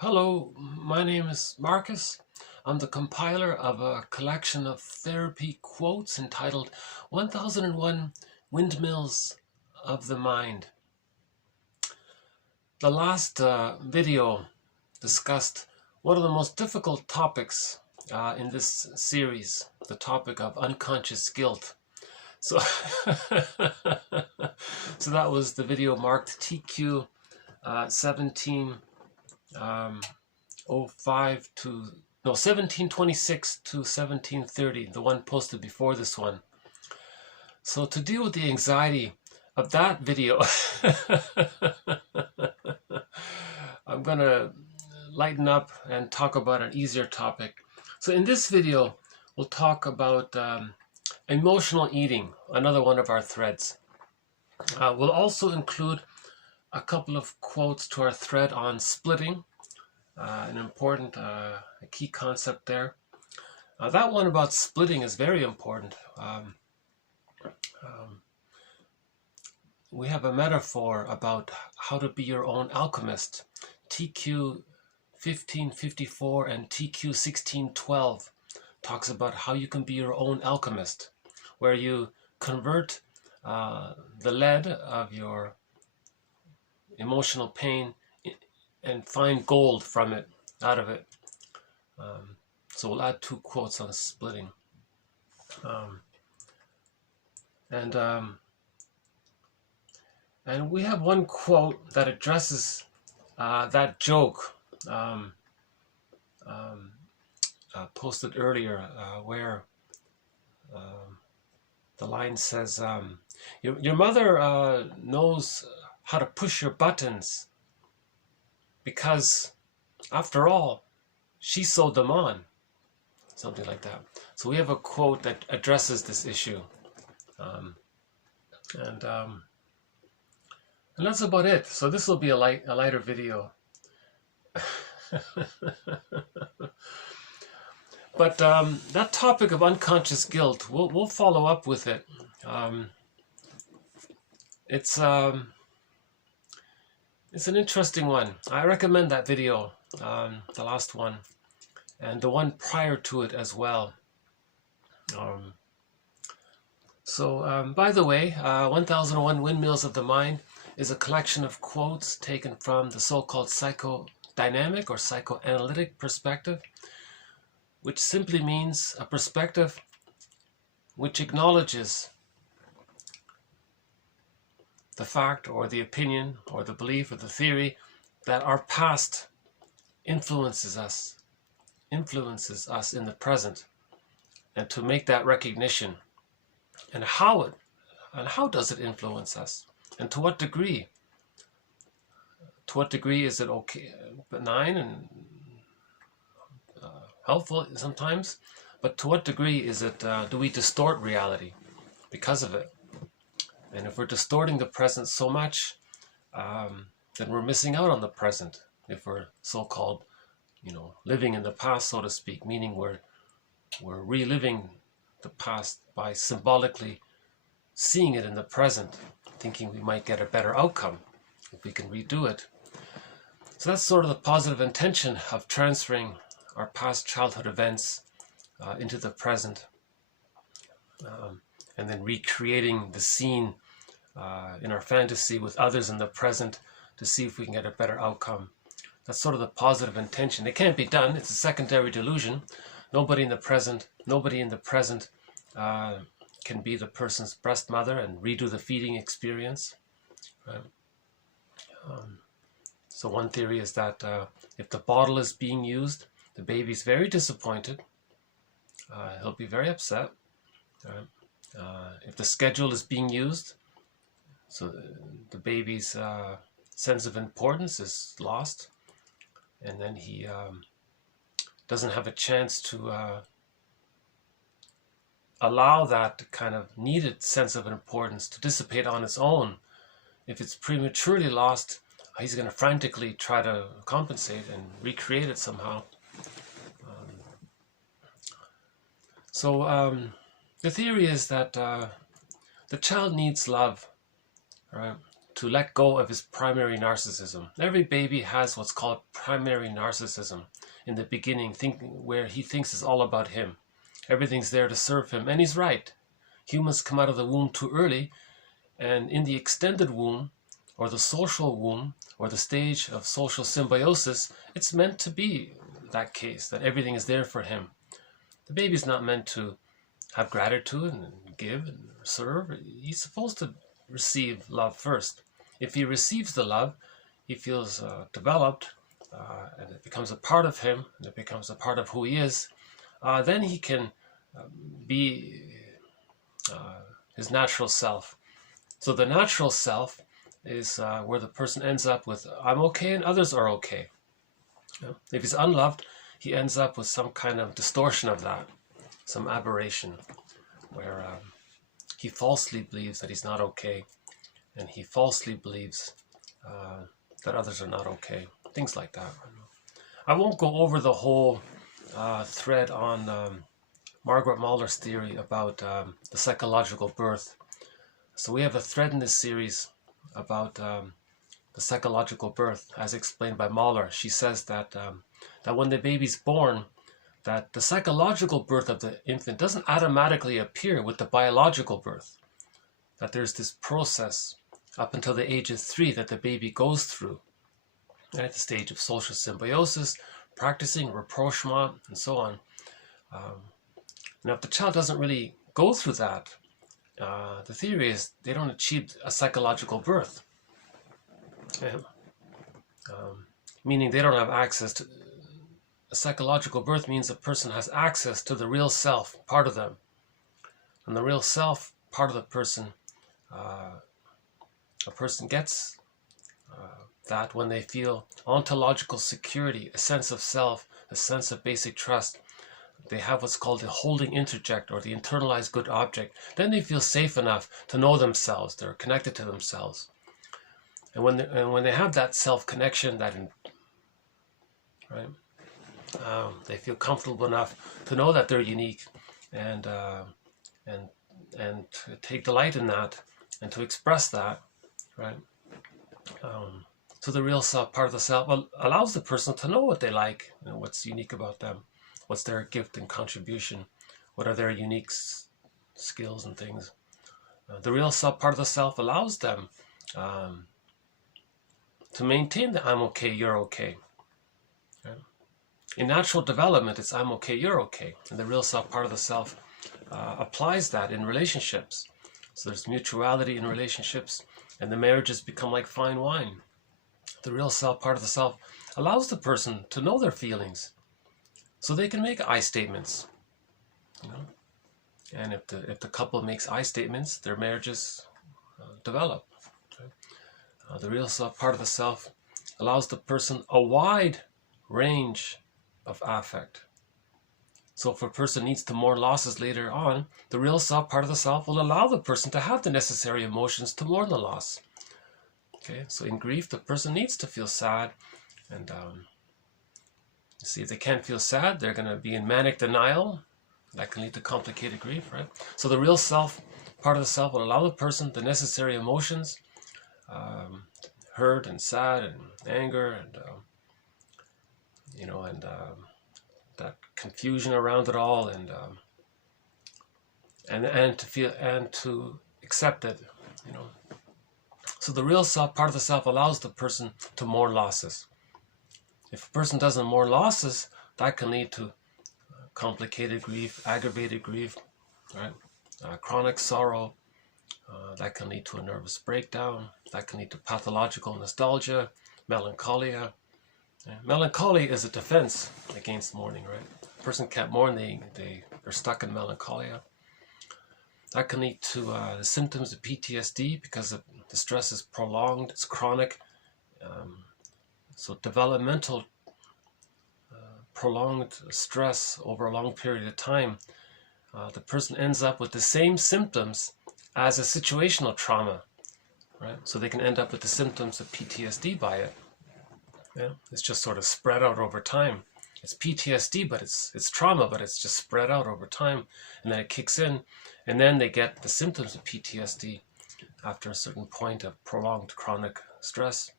Hello, my name is Marcus. I'm the compiler of a collection of therapy quotes entitled 1001 Windmills of the Mind. The last video discussed one of the most difficult topics in this series, the topic of unconscious guilt. So, so that was the video marked TQ 1726 to 1730, the one posted before this one. So to deal with the anxiety of that video, I'm gonna lighten up and talk about an easier topic. So in this video, we'll talk about emotional eating, another one of our threads. We'll also include a couple of quotes to our thread on splitting, an important a key concept there. That one about splitting is very important. We have a metaphor about how to be your own alchemist. TQ 1554 and TQ 1612 talks about how you can be your own alchemist, where you convert the lead of your emotional pain and find gold from it, out of it. So we'll add two quotes on splitting. And we have one quote that addresses that joke posted earlier, where the line says, your mother knows how to push your buttons because, after all, she sewed them on. Something like that. So we have a quote that addresses this issue. And that's about it. So this will be a lighter video. But that topic of unconscious guilt, we'll follow up with it. It's an interesting one. I recommend that video, the last one, and the one prior to it as well. By the way, 1001 Windmills of the Mind is a collection of quotes taken from the so-called psychodynamic or psychoanalytic perspective, which simply means a perspective which acknowledges the fact or the opinion or the belief or the theory that our past influences us in the present, and to make that recognition, and how does it influence us, and to what degree is it okay, benign and helpful sometimes, but to what degree is it do we distort reality because of it? And if we're distorting the present so much, then we're missing out on the present. If we're so-called, living in the past, so to speak, meaning we're reliving the past by symbolically seeing it in the present, thinking we might get a better outcome if we can redo it. So that's sort of the positive intention of transferring our past childhood events into the present, and then recreating the scene in our fantasy with others in the present to see if we can get a better outcome. That's sort of the positive intention. It can't be done. It's a secondary delusion. Nobody in the present can be the person's breast mother and redo the feeding experience. Right? So one theory is that if the bottle is being used, the baby's very disappointed. He'll be very upset. If the schedule is being used, so the baby's sense of importance is lost, and then he doesn't have a chance to allow that kind of needed sense of importance to dissipate on its own. If it's prematurely lost, he's going to frantically try to compensate and recreate it somehow. The theory is that the child needs love, right, to let go of his primary narcissism. Every baby has what's called primary narcissism in the beginning, where he thinks it's all about him. Everything's there to serve him, and he's right. Humans come out of the womb too early, and in the extended womb, or the social womb, or the stage of social symbiosis, it's meant to be that case, that everything is there for him. The baby's not meant to have gratitude and give and serve. He's supposed to receive love first. If he receives the love, he feels developed, and it becomes a part of him, and it becomes a part of who he is. Then he can be his natural self. So the natural self is where the person ends up with, I'm okay and others are okay. If he's unloved, he ends up with some kind of distortion of that, some aberration, where he falsely believes that he's not okay, and he falsely believes that others are not okay. Things like that. I won't go over the whole thread on Margaret Mahler's theory about the psychological birth. So we have a thread in this series about the psychological birth, as explained by Mahler. She says that that when the baby's born, that the psychological birth of the infant doesn't automatically appear with the biological birth. That there's this process up until the age of 3 that the baby goes through. And at the stage of social symbiosis, practicing rapprochement, and so on. Now, if the child doesn't really go through that, the theory is they don't achieve a psychological birth. Meaning they don't have access to... A psychological birth means a person has access to the real self, part of them. And the real self, part of the person, a person gets that when they feel ontological security, a sense of self, a sense of basic trust. They have what's called the holding interject, or the internalized good object. Then they feel safe enough to know themselves. They're connected to themselves. And when they have that self-connection, they feel comfortable enough to know that they're unique, and take delight in that, and to express that, right? So the real self, part of the self, allows the person to know what they like, what's unique about them, what's their gift and contribution, what are their unique skills and things. The real self, part of the self, allows them to maintain the I'm okay, you're okay. Right? In natural development, it's I'm okay, you're okay. And the real self, part of the self, applies that in relationships. So there's mutuality in relationships, and the marriages become like fine wine. The real self, part of the self, allows the person to know their feelings, so they can make I statements. And if the couple makes I statements, their marriages develop. Okay? The real self, part of the self, allows the person a wide range of affect. So if a person needs to mourn losses later on, the real self, part of the self, will allow the person to have the necessary emotions to mourn the loss. Okay, so in grief, the person needs to feel sad, and see, if they can't feel sad, they're going to be in manic denial. That can lead to complicated grief, right? So the real self, part of the self, will allow the person the necessary emotions, hurt and sad and anger, and that confusion around it all, and to feel and to accept it, So the real self, part of the self, allows the person to mourn losses. If a person doesn't mourn losses, that can lead to complicated grief, aggravated grief, right? Chronic sorrow. That can lead to a nervous breakdown. That can lead to pathological nostalgia, melancholia. Melancholy is a defense against mourning, right? A person can't mourn, they're stuck in melancholia. That can lead to the symptoms of PTSD because the stress is prolonged, it's chronic. So developmental prolonged stress over a long period of time, the person ends up with the same symptoms as a situational trauma, right? So they can end up with the symptoms of PTSD by it. Yeah? It's just sort of spread out over time. It's PTSD, but it's trauma, but it's just spread out over time, and then it kicks in, and then they get the symptoms of PTSD after a certain point of prolonged chronic stress.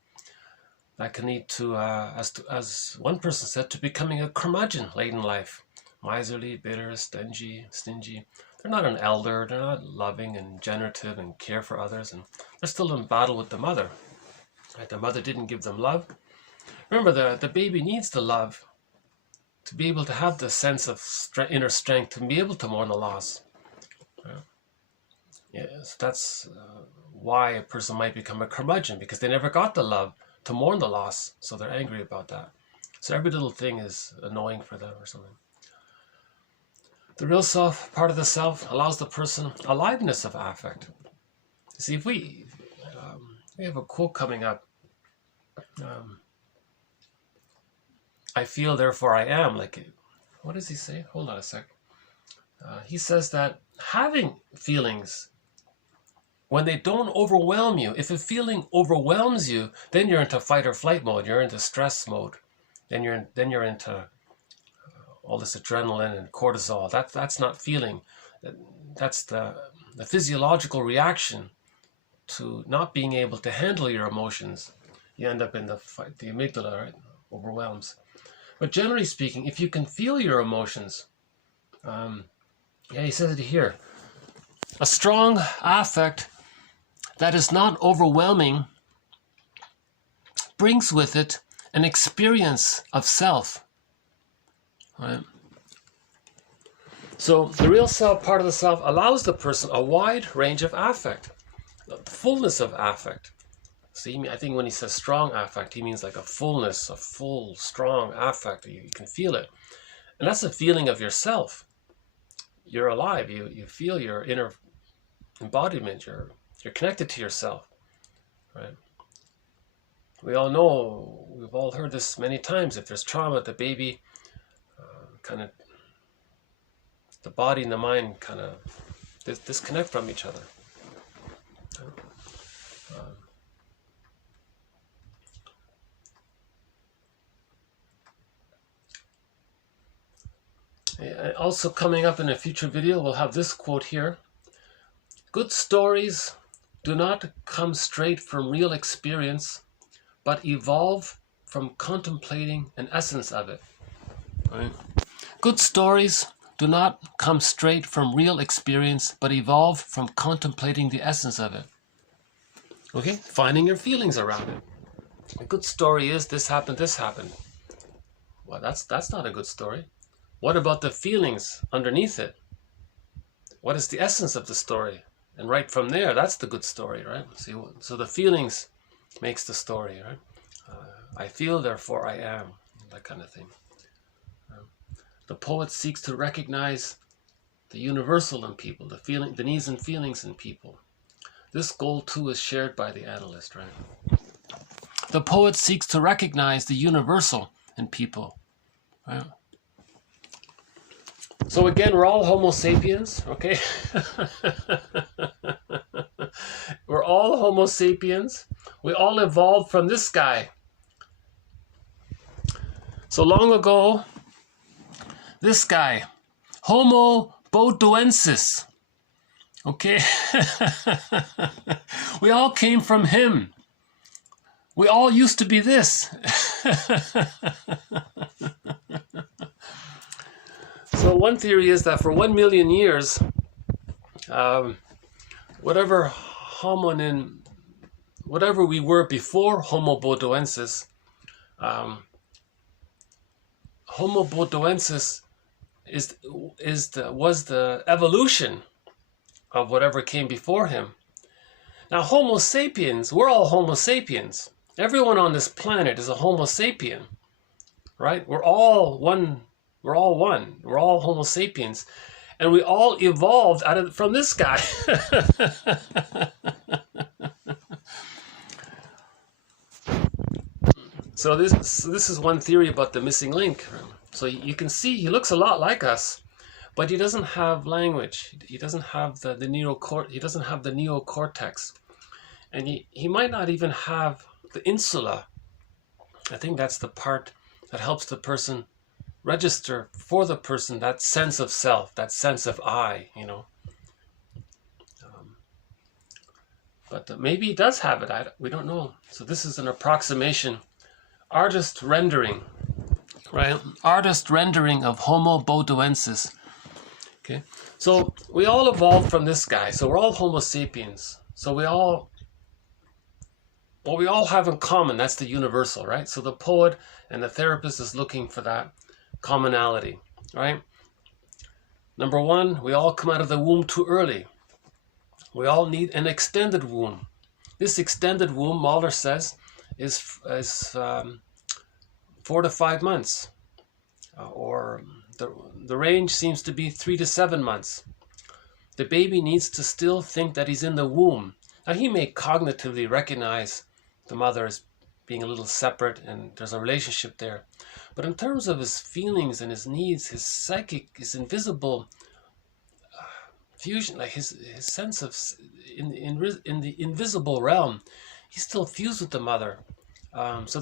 That can lead to, as one person said, to becoming a curmudgeon late in life. Miserly, bitter, stingy. They're not an elder, they're not loving and generative and care for others, and they're still in battle with the mother. Right? The mother didn't give them love. Remember, the baby needs the love to be able to have the sense of inner strength, to be able to mourn the loss. Yes, that's why a person might become a curmudgeon, because they never got the love to mourn the loss, so they're angry about that. So every little thing is annoying for them or something. The real self, part of the self, allows the person aliveness of affect. You see, if we have a quote coming up, I feel, therefore I am. Like, what does he say? Hold on a sec. He says that having feelings, when they don't overwhelm you, if a feeling overwhelms you, then you're into fight or flight mode. You're into stress mode. Then you're into all this adrenaline and cortisol. That's not feeling. That's the physiological reaction to not being able to handle your emotions. You end up in the fight. The amygdala, right, overwhelms. But generally speaking, if you can feel your emotions, he says it here, a strong affect that is not overwhelming brings with it an experience of self. Right? So the real self, part of the self, allows the person a wide range of affect, the fullness of affect. See, I think when he says strong affect, he means like a fullness, a full, strong affect. You can feel it. And that's a feeling of yourself. You're alive. You feel your inner embodiment. You're connected to yourself. Right? We all know, we've all heard this many times, if there's trauma, the baby the body and the mind kind of disconnect from each other. Also coming up in a future video, we'll have this quote here. Good stories do not come straight from real experience, but evolve from contemplating an essence of it. Right? Good stories do not come straight from real experience, but evolve from contemplating the essence of it. Okay? Finding your feelings around it. A good story is this happened. Well, that's not a good story. What about the feelings underneath it? What is the essence of the story? And right from there, that's the good story, right? See, so the feelings makes the story, right? I feel, therefore I am, that kind of thing. The poet seeks to recognize the universal in people, the needs and feelings in people. This goal too is shared by the analyst, right? The poet seeks to recognize the universal in people, right? So again, we're all Homo sapiens, okay? We're all Homo sapiens. We all evolved from this guy. So long ago, this guy, Homo bodoensis, okay? We all came from him. We all used to be this. So one theory is that for 1 million years, whatever we were before Homo bodoensis, Homo bodoensis was the evolution of whatever came before him. Now Homo sapiens, we're all Homo sapiens. Everyone on this planet is a Homo sapien, right? We're all one. We're all Homo sapiens. And we all evolved from this guy. So this is one theory about the missing link. So you can see he looks a lot like us, but he doesn't have language. He doesn't have the neocortex. And he might not even have the insula. I think that's the part that helps the person register for the person that sense of self, that sense of I, you know. But maybe he does have it. We don't know. So this is an approximation. Artist rendering. Right? Artist rendering of Homo bodoensis. Okay? So we all evolved from this guy. So we're all Homo sapiens. So what we all have in common, that's the universal, right? So the poet and the therapist is looking for that commonality, right? Number one, we all come out of the womb too early. We all need an extended womb. This extended womb, Mahler says, is 4 to 5 months, or the range seems to be 3 to 7 months. The baby needs to still think that he's in the womb. Now he may cognitively recognize the mother as being a little separate and there's a relationship there. But in terms of his feelings and his needs, his psychic, his invisible fusion, like his sense of in the invisible realm, he's still fused with the mother. So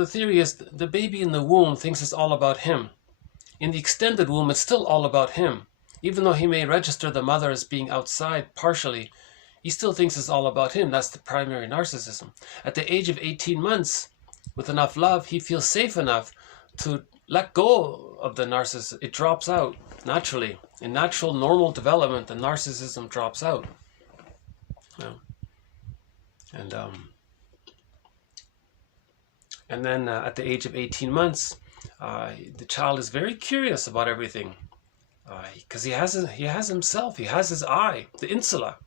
the theory is the baby in the womb thinks it's all about him. In the extended womb, it's still all about him. Even though he may register the mother as being outside partially, he still thinks it's all about him. That's the primary narcissism. At the age of 18 months, with enough love, he feels safe enough to let go of the narcissism. It drops out naturally. In natural, normal development, the narcissism drops out. Yeah. And then at the age of 18 months, the child is very curious about everything. Because he has himself, he has his I, the insula.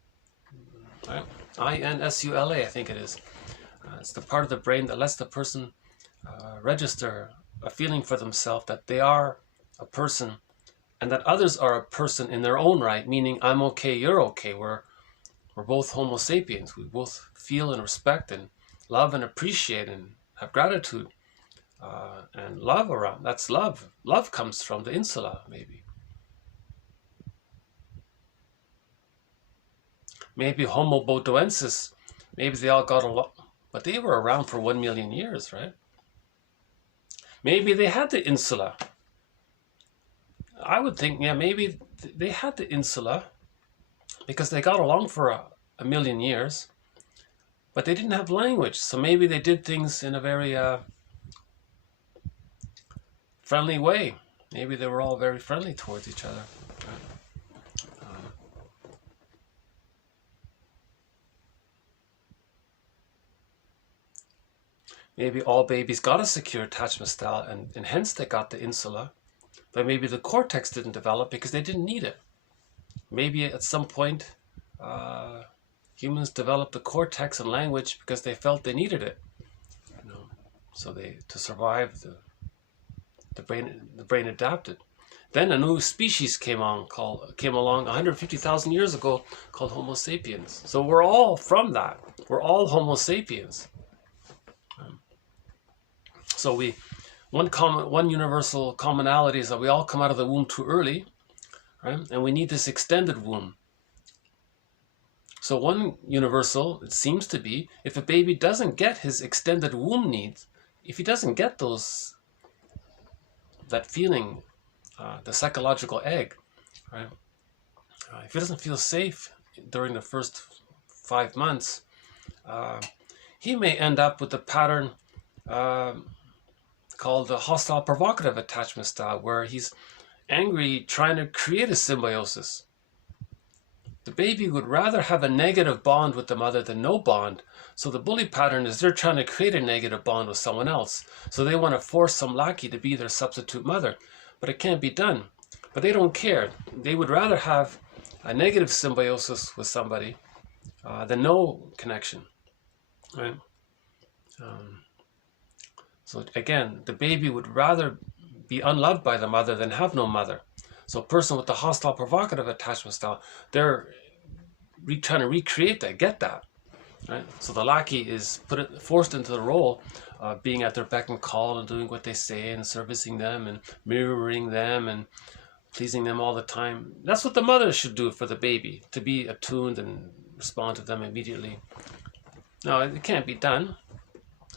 Right? INSULA, I think it is. It's the part of the brain that lets the person register a feeling for themselves that they are a person and that others are a person in their own right, meaning I'm okay, you're okay. We're both Homo sapiens. We both feel and respect and love and appreciate and have gratitude and love around. That's love. Love comes from the insula, maybe. Maybe Homo bodoensis, maybe they all got along, but they were around for 1 million years, right? Maybe they had the insula. I would think, yeah, maybe they had the insula because they got along for a million years, but they didn't have language. So maybe they did things in a very friendly way. Maybe they were all very friendly towards each other. Right? Maybe all babies got a secure attachment style and hence they got the insula, but maybe the cortex didn't develop because they didn't need it. Maybe at some point humans developed the cortex and language because they felt they needed it. So to survive, the brain adapted. Then a new species came along 150,000 years ago called Homo sapiens. So we're all from that. We're all Homo sapiens. So one universal commonality is that we all come out of the womb too early, right? And we need this extended womb. So one universal, it seems to be, if a baby doesn't get his extended womb needs, if he doesn't get that feeling, the psychological egg, right? If he doesn't feel safe during the first 5 months, he may end up with a pattern called the hostile provocative attachment style, where he's angry trying to create a symbiosis. The baby would rather have a negative bond with the mother than no bond. So the bully pattern is they're trying to create a negative bond with someone else. So they want to force some lackey to be their substitute mother. But it can't be done. But they don't care. They would rather have a negative symbiosis with somebody than no connection. Right? So again, the baby would rather be unloved by the mother than have no mother. So a person with the hostile provocative attachment style, they're trying to recreate that, get that. Right? So the lackey is forced into the role of being at their beck and call and doing what they say and servicing them and mirroring them and pleasing them all the time. That's what the mother should do for the baby, to be attuned and respond to them immediately. No, it can't be done.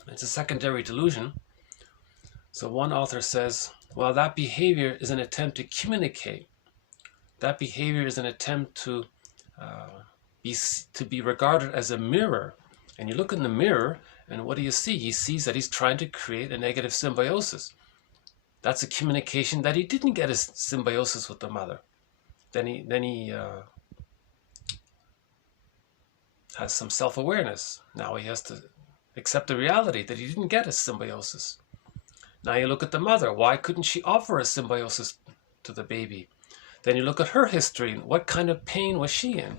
It's a secondary delusion. So one author says, well, that behavior is an attempt to communicate. that behavior is an attempt to be regarded as a mirror. And you look in the mirror, and what do you see? He sees that he's trying to create a negative symbiosis. That's a communication that he didn't get a symbiosis with the mother. Then he has some self-awareness. Now he has to accept the reality that he didn't get a symbiosis. Now you look at the mother. Why couldn't she offer a symbiosis to the baby? Then you look at her history. What kind of pain was she in?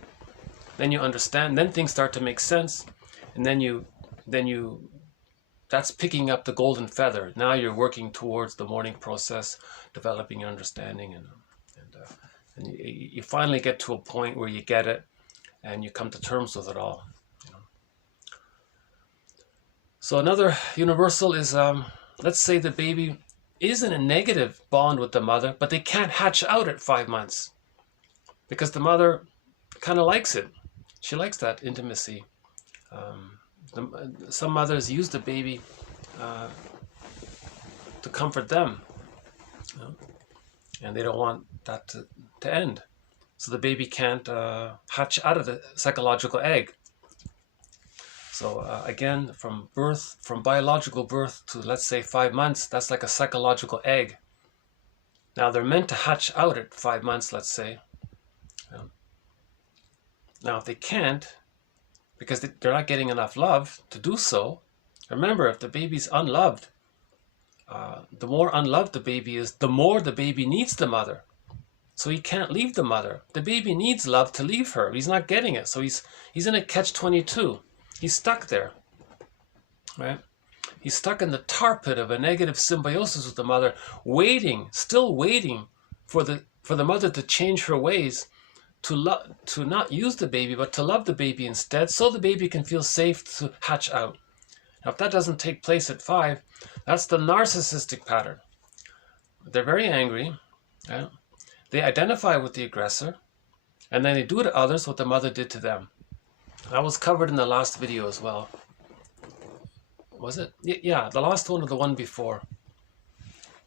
Then you understand. Then things start to make sense. And then that's picking up the golden feather. Now you're working towards the mourning process, developing your understanding, and you finally get to a point where you get it, and you come to terms with it all. You know? So another universal is, let's say the baby is in a negative bond with the mother, but they can't hatch out at 5 months because the mother kind of likes it. She likes that intimacy. Some mothers use the baby to comfort them, you know, and they don't want that to end. So the baby can't hatch out of the psychological egg. So again, from biological birth to, let's say, 5 months, that's like a psychological egg. Now they're meant to hatch out at 5 months, let's say. Now if they can't, because they're not getting enough love to do so, remember, if the baby's unloved, the more unloved the baby is, the more the baby needs the mother. So he can't leave the mother. The baby needs love to leave her. He's not getting it. So he's in a catch-22. He's stuck there, right? He's stuck in the tar pit of a negative symbiosis with the mother, still waiting for the mother to change her ways, to not use the baby, but to love the baby instead, so the baby can feel safe to hatch out. Now, if that doesn't take place at 5, that's the narcissistic pattern. They're very angry, right? They identify with the aggressor, and then they do to others what the mother did to them. That was covered in the last video as well. Was it? Yeah, the last one or the one before.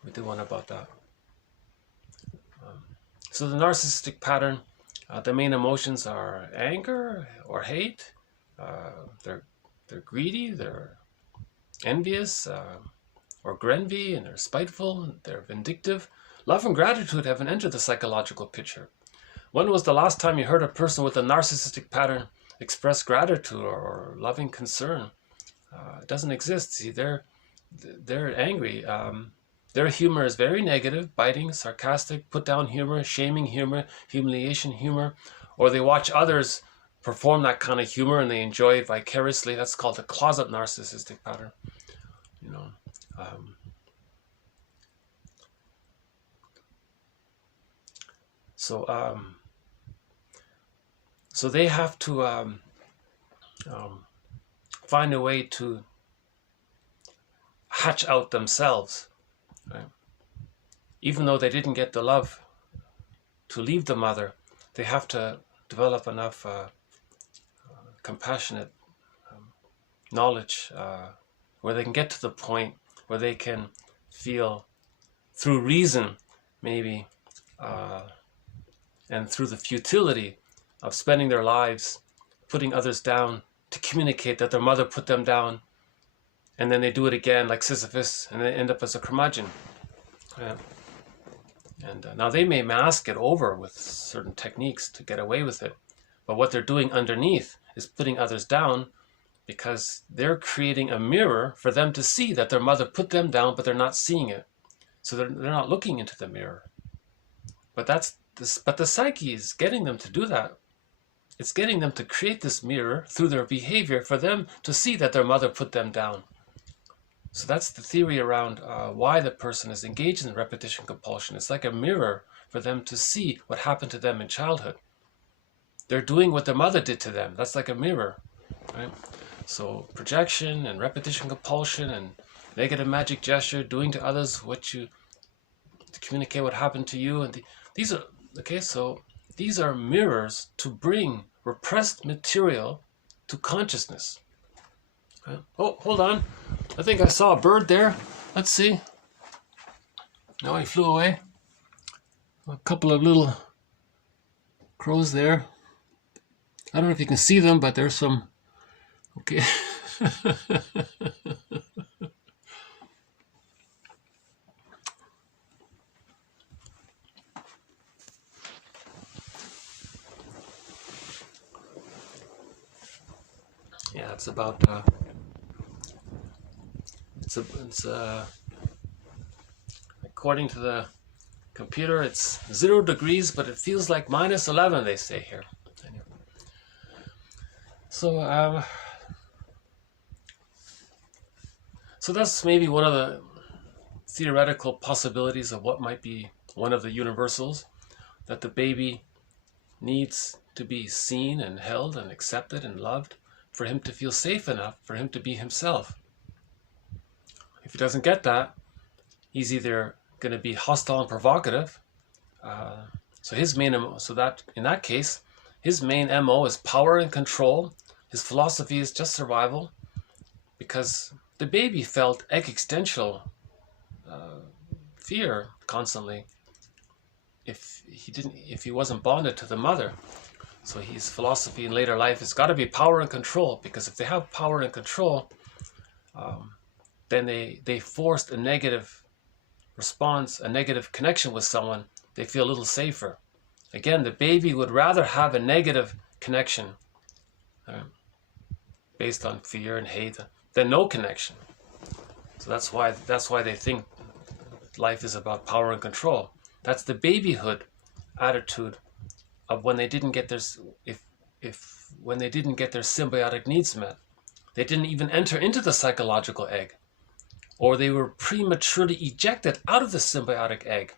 We did one about that. So the narcissistic pattern, the main emotions are anger or hate. They're greedy, they're envious or grenvy, and they're spiteful, they're vindictive. Love and gratitude haven't entered the psychological picture. When was the last time you heard a person with a narcissistic pattern express gratitude or loving concern? It doesn't exist. See, they're angry. Their humor is very negative, biting, sarcastic, put down humor, shaming humor, humiliation humor, or they watch others perform that kind of humor and they enjoy it vicariously. That's called a closet narcissistic pattern. You know. So they have to find a way to hatch out themselves, right? Even though they didn't get the love to leave the mother, they have to develop enough compassionate knowledge where they can get to the point where they can feel through reason, maybe, and through the futility of spending their lives putting others down, to communicate that their mother put them down, and then they do it again like Sisyphus, and they end up as a curmudgeon. And now they may mask it over with certain techniques to get away with it, but what they're doing underneath is putting others down, because they're creating a mirror for them to see that their mother put them down, but they're not seeing it. So they're not looking into the mirror. But the psyche is getting them to do that. It's getting them to create this mirror through their behavior for them to see that their mother put them down. So that's the theory around why the person is engaged in repetition compulsion. It's like a mirror for them to see what happened to them in childhood. They're doing what their mother did to them. That's like a mirror, right? So projection and repetition compulsion and negative magic gesture, doing to others to communicate what happened to you. And these are, okay, so these are mirrors to bring repressed material to consciousness. Okay. Oh, hold on. I think I saw a bird there. Let's see. No, he flew away. A couple of little crows there. I don't know if you can see them, but there's some. Okay. Yeah, it's about. It's according to the computer, it's 0 degrees, but it feels like -11. They say here. Anyway. So that's maybe one of the theoretical possibilities of what might be one of the universals, that the baby needs to be seen and held and accepted and loved for him to feel safe enough for him to be himself. If he doesn't get that, he's either going to be hostile and provocative. So in that case, his main MO is power and control. His philosophy is just survival, because the baby felt existential fear constantly if he wasn't bonded to the mother. So his philosophy in later life has got to be power and control, because if they have power and control, then they forced a negative response, a negative connection with someone. They feel a little safer. Again, the baby would rather have a negative connection based on fear and hate than no connection. So that's why they think life is about power and control. That's the babyhood attitude of when they didn't get their when they didn't get their symbiotic needs met. They didn't even enter into the psychological egg, or they were prematurely ejected out of the symbiotic egg.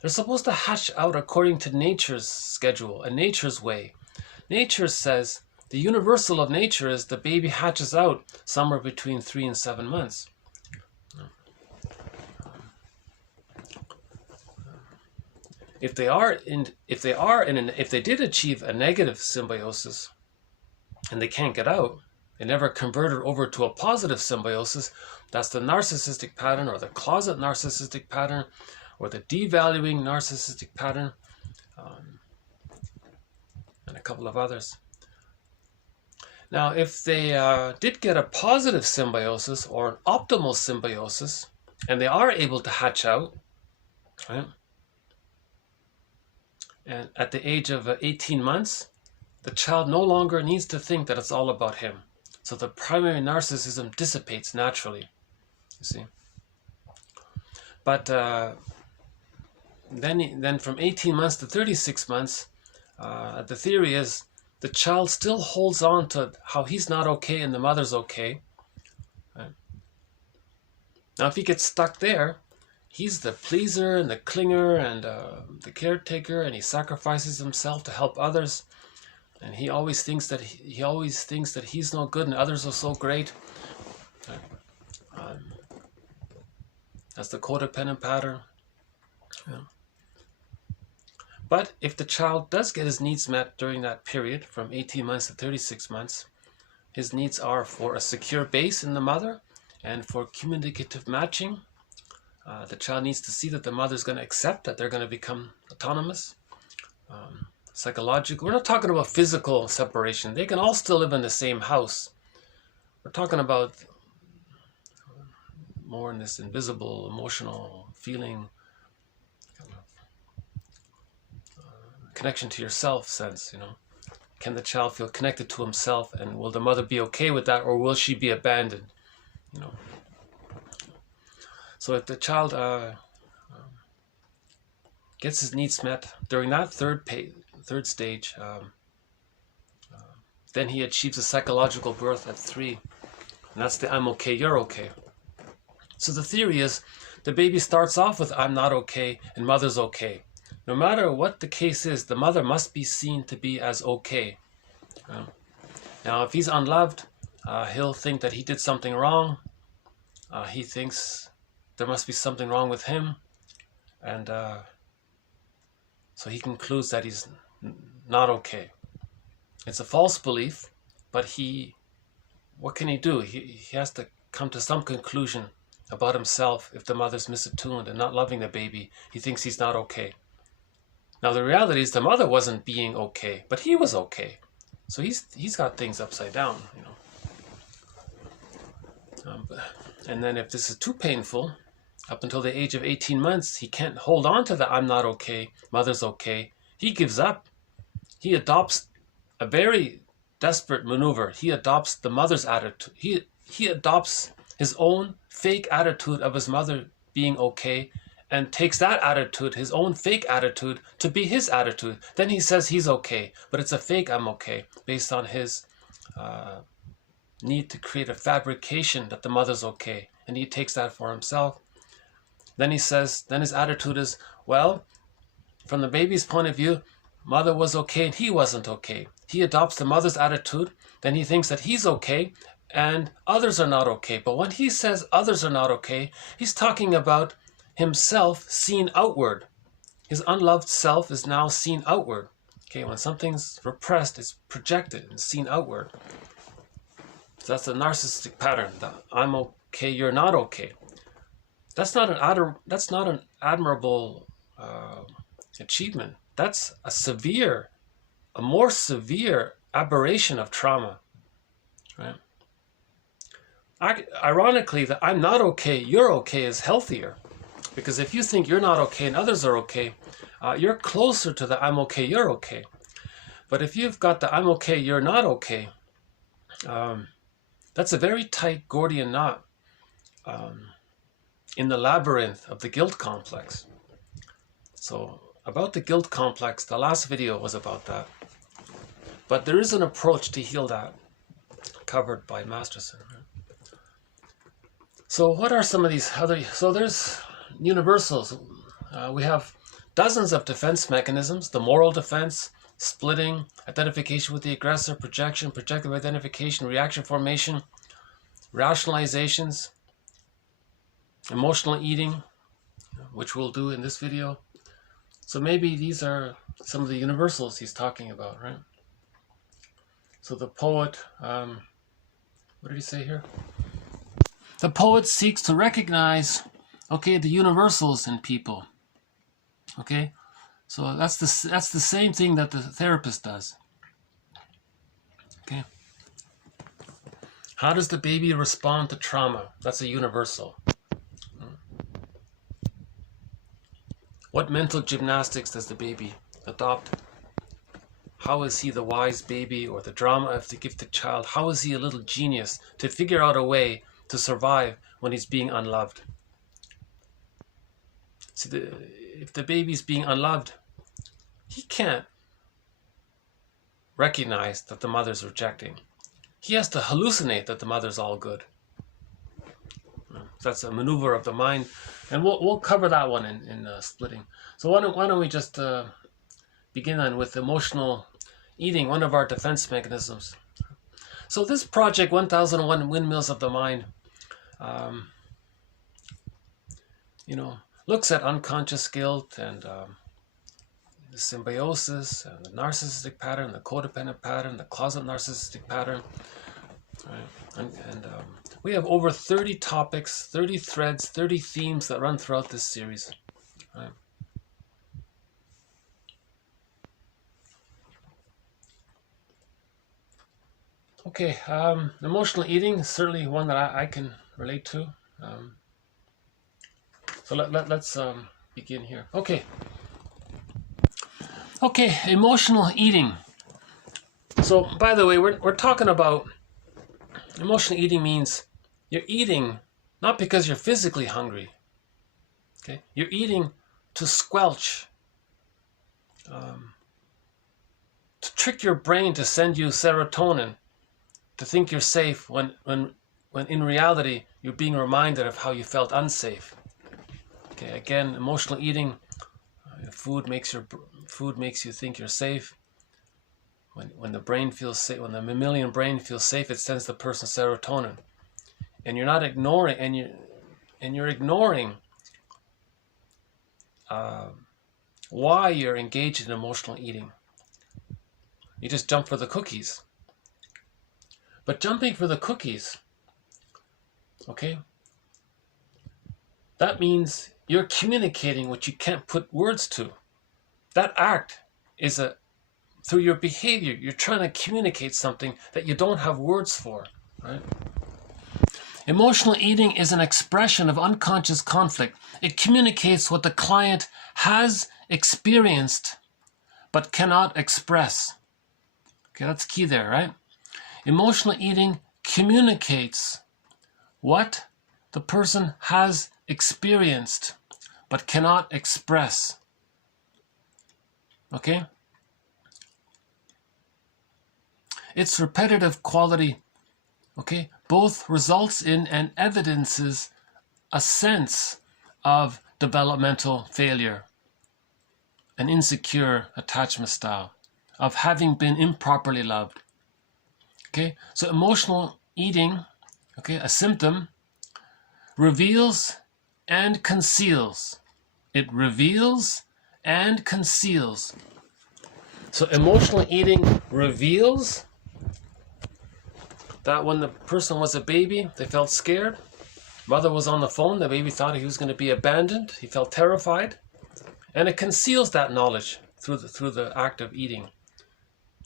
They're supposed to hatch out according to nature's schedule and nature's way. Nature says, the universal of nature is the baby hatches out somewhere between 3 and 7 months. If they did achieve a negative symbiosis and they can't get out, they never converted over to a positive symbiosis, that's the narcissistic pattern, or the closet narcissistic pattern, or the devaluing narcissistic pattern, and a couple of others. Now, if they did get a positive symbiosis or an optimal symbiosis, and they are able to hatch out, right? And at the age of 18 months, the child no longer needs to think that it's all about him. So the primary narcissism dissipates naturally, you see. But then from 18 months to 36 months, the theory is the child still holds on to how he's not okay and the mother's okay. Right? Now, if he gets stuck there, he's the pleaser and the clinger and the caretaker, and he sacrifices himself to help others. And he always thinks that he's no good and others are so great. That's the codependent pattern. Yeah. But if the child does get his needs met during that period, from 18 months to 36 months, his needs are for a secure base in the mother and for communicative matching. The child needs to see that the mother's going to accept that they're going to become autonomous. Psychological. We're not talking about physical separation. They can all still live in the same house. We're talking about more in this invisible, emotional feeling, kind of, connection to yourself sense, Can the child feel connected to himself, and will the mother be okay with that, or will she be abandoned? So if the child gets his needs met during that third stage, then he achieves a psychological birth at 3. And that's the I'm okay, you're okay. So the theory is the baby starts off with I'm not okay and mother's okay. No matter what the case is, the mother must be seen to be as okay. Now, if he's unloved, he'll think that he did something wrong. He thinks there must be something wrong with him. And so he concludes that he's not okay. It's a false belief, but what can he do? He has to come to some conclusion about himself. If the mother's misattuned and not loving the baby, he thinks he's not okay. Now the reality is the mother wasn't being okay, but he was okay. So he's got things upside down, you know. And then if this is too painful, up until the age of 18 months, he can't hold on to the I'm not okay, mother's okay. He gives up. He adopts a very desperate maneuver. He adopts the mother's attitude. He adopts his own fake attitude of his mother being okay and takes that attitude, his own fake attitude, to be his attitude. Then he says he's okay, but it's a fake I'm okay based on his need to create a fabrication that the mother's okay. And he takes that for himself. Then he says, then his attitude is, well, from the baby's point of view, mother was okay and he wasn't okay. He adopts the mother's attitude, then he thinks that he's okay and others are not okay. But when he says others are not okay, he's talking about himself seen outward. His unloved self is now seen outward. Okay, when something's repressed, it's projected and seen outward. So that's a narcissistic pattern. That I'm okay, you're not okay. That's not an admirable achievement. That's a more severe aberration of trauma. Right? Ironically, that I'm not okay, you're okay is healthier. Because if you think you're not okay and others are okay, you're closer to the I'm okay, you're okay. But if you've got the I'm okay, you're not okay, that's a very tight Gordian knot in the labyrinth of the guilt complex. So about the guilt complex, the last video was about that. But there is an approach to heal that covered by Masterson. So what are some of these other, so there's universals. We have dozens of defense mechanisms: the moral defense, splitting, identification with the aggressor, projection, projective identification, reaction formation, rationalizations, emotional eating, which we'll do in this video. So maybe these are some of the universals he's talking about, right? So the poet, what did he say here? The poet seeks to recognize, okay, the universals in people. Okay, so that's the same thing that the therapist does. Okay, how does the baby respond to trauma? That's a universal. What mental gymnastics does the baby adopt? How is he the wise baby or the drama of the gifted child? How is he a little genius to figure out a way to survive when he's being unloved? See, if the baby's being unloved, he can't recognize that the mother's rejecting. He has to hallucinate that the mother's all good. That's a maneuver of the mind, and we'll cover that one in splitting. So why don't we just begin on with emotional eating, one of our defense mechanisms. So this project, 1001 Windmills of the Mind, looks at unconscious guilt and the symbiosis and the narcissistic pattern, the codependent pattern, the closet narcissistic pattern. Right? And we have over 30 topics, 30 threads, 30 themes that run throughout this series. Right? Okay, emotional eating is certainly one that I can relate to. So let's begin here. Okay, emotional eating. So, by the way, we're talking about emotional eating means you're eating not because you're physically hungry. Okay, you're eating to squelch, to trick your brain to send you serotonin, to think you're safe when in reality you're being reminded of how you felt unsafe. Okay, again, emotional eating. Food makes you think you're safe. When the brain feels safe, when the mammalian brain feels safe, it sends the person serotonin, and you're not ignoring, and you're ignoring why you're engaged in emotional eating. You just jump for the cookies. But jumping for the cookies, okay, that means you're communicating what you can't put words to. that act is through your behavior, you're trying to communicate something that you don't have words for, right? Emotional eating is an expression of unconscious conflict. It communicates what the client has experienced but cannot express. Okay, that's key there, right? Emotional eating communicates what the person has experienced but cannot express. Okay? Its repetitive quality, okay, both results in and evidences a sense of developmental failure, an insecure attachment style, of having been improperly loved. Okay, so emotional eating, okay, a symptom, reveals and conceals. It reveals and conceals. So emotional eating reveals that when the person was a baby, they felt scared. Mother was on the phone, the baby thought he was going to be abandoned. He felt terrified. And it conceals that knowledge through the act of eating.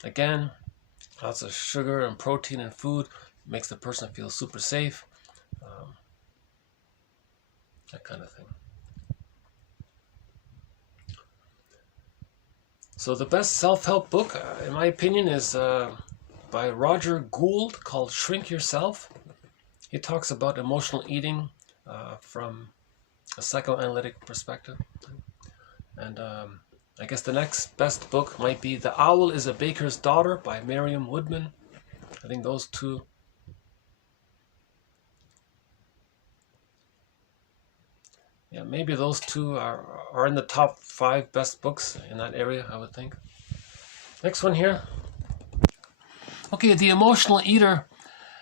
Again, lots of sugar and protein and food makes the person feel super safe. That kind of thing. So the best self-help book, in my opinion, is by Roger Gould, called Shrink Yourself. He talks about emotional eating from a psychoanalytic perspective. And I guess the next best book might be The Owl is a Baker's Daughter by Miriam Woodman. I think those two. Yeah, maybe those two are in the top 5 best books in that area, I would think. Next one here. Okay, the emotional eater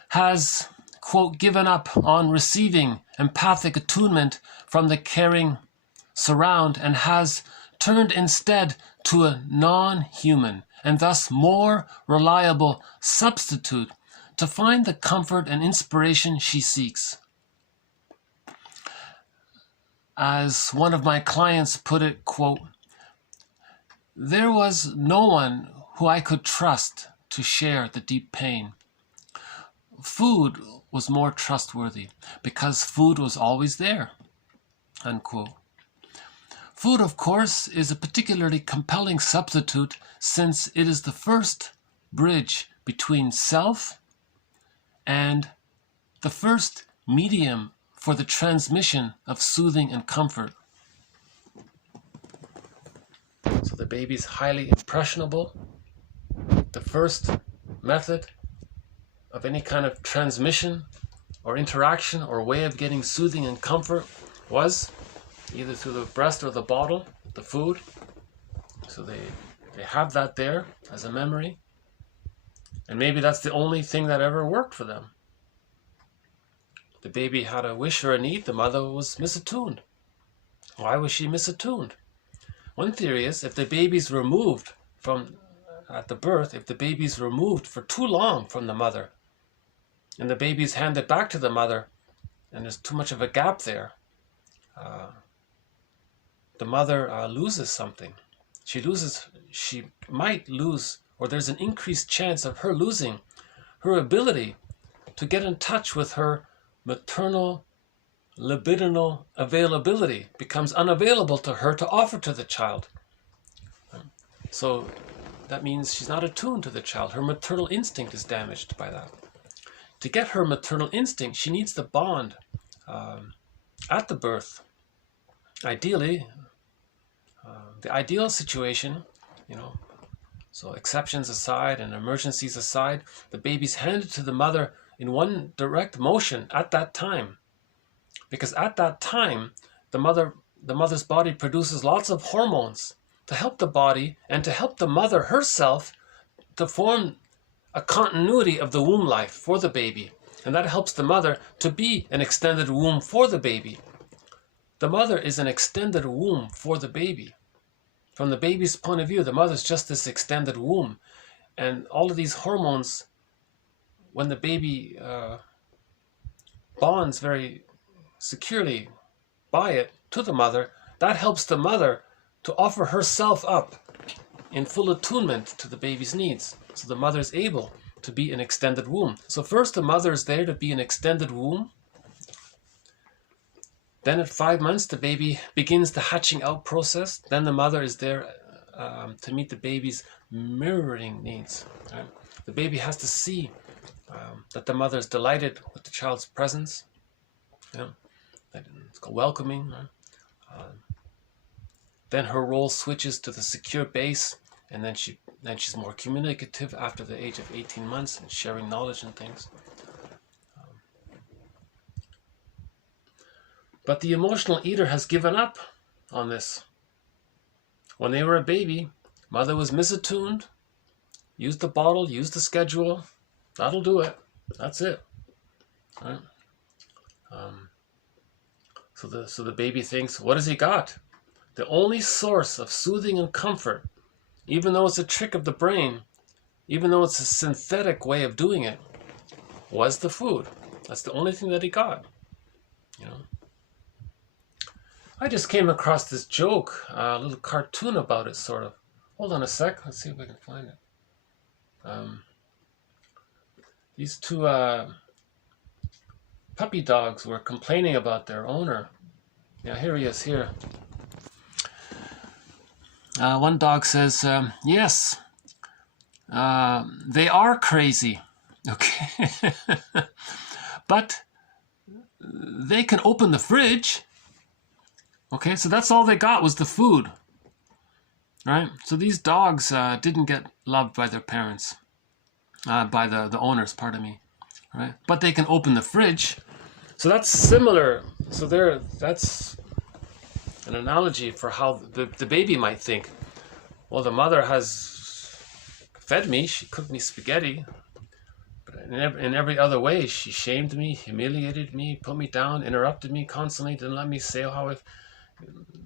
has, quote, given up on receiving empathic attunement from the caring surround and has turned instead to a non-human and thus more reliable substitute to find the comfort and inspiration she seeks. As one of my clients put it, quote, there was no one who I could trust to share the deep pain. Food was more trustworthy because food was always there, unquote. Food, of course, is a particularly compelling substitute since it is the first bridge between self and the first medium for the transmission of soothing and comfort. So the baby's highly impressionable. The first method of any kind of transmission or interaction or way of getting soothing and comfort was either through the breast or the bottle, the food. So they have that there as a memory. And maybe that's the only thing that ever worked for them. The baby had a wish or a need, the mother was misattuned. Why was she misattuned? One theory is if the baby's removed at the birth, if the baby's removed for too long from the mother, and the baby's handed back to the mother, and there's too much of a gap there, the mother loses something. She might lose, or there's an increased chance of her losing her ability to get in touch with her maternal libidinal availability, becomes unavailable to her to offer to the child. So that means she's not attuned to the child. Her maternal instinct is damaged by that. To get her maternal instinct, she needs the bond at the birth. Ideally, the ideal situation, so exceptions aside and emergencies aside, the baby's handed to the mother in one direct motion at that time. Because at that time, the mother's body produces lots of hormones to help the body and to help the mother herself to form a continuity of the womb life for the baby. And that helps the mother to be an extended womb for the baby. The mother is an extended womb for the baby. From the baby's point of view, the mother's just this extended womb. And all of these hormones, when the baby bonds very securely by it to the mother, that helps the mother to offer herself up in full attunement to the baby's needs. So the mother is able to be an extended womb. So first the mother is there to be an extended womb. Then at 5 months, the baby begins the hatching out process. Then the mother is there to meet the baby's mirroring needs. Right? The baby has to see that the mother is delighted with the child's presence. Yeah? It's called welcoming. Right? Then her role switches to the secure base, and then she's more communicative after the age of 18 months and sharing knowledge and things. But the emotional eater has given up on this. When they were a baby, mother was misattuned, used the bottle, used the schedule. That'll do it. That's it. Right? So the baby thinks, what has he got? The only source of soothing and comfort, even though it's a trick of the brain, even though it's a synthetic way of doing it, was the food. That's the only thing that he got. You know. I just came across this joke, a little cartoon about it, sort of. Hold on a sec. Let's see if I can find it. These two puppy dogs were complaining about their owner. Yeah, here he is, here. One dog says, yes, they are crazy, okay, but they can open the fridge. Okay, so that's all they got was the food, right? So these dogs didn't get loved by their parents, by the owners, pardon me, right? But they can open the fridge. So that's similar. So that's an analogy for how the baby might think. Well, the mother has fed me, she cooked me spaghetti, but in every other way, she shamed me, humiliated me, put me down, interrupted me constantly, didn't let me say how I...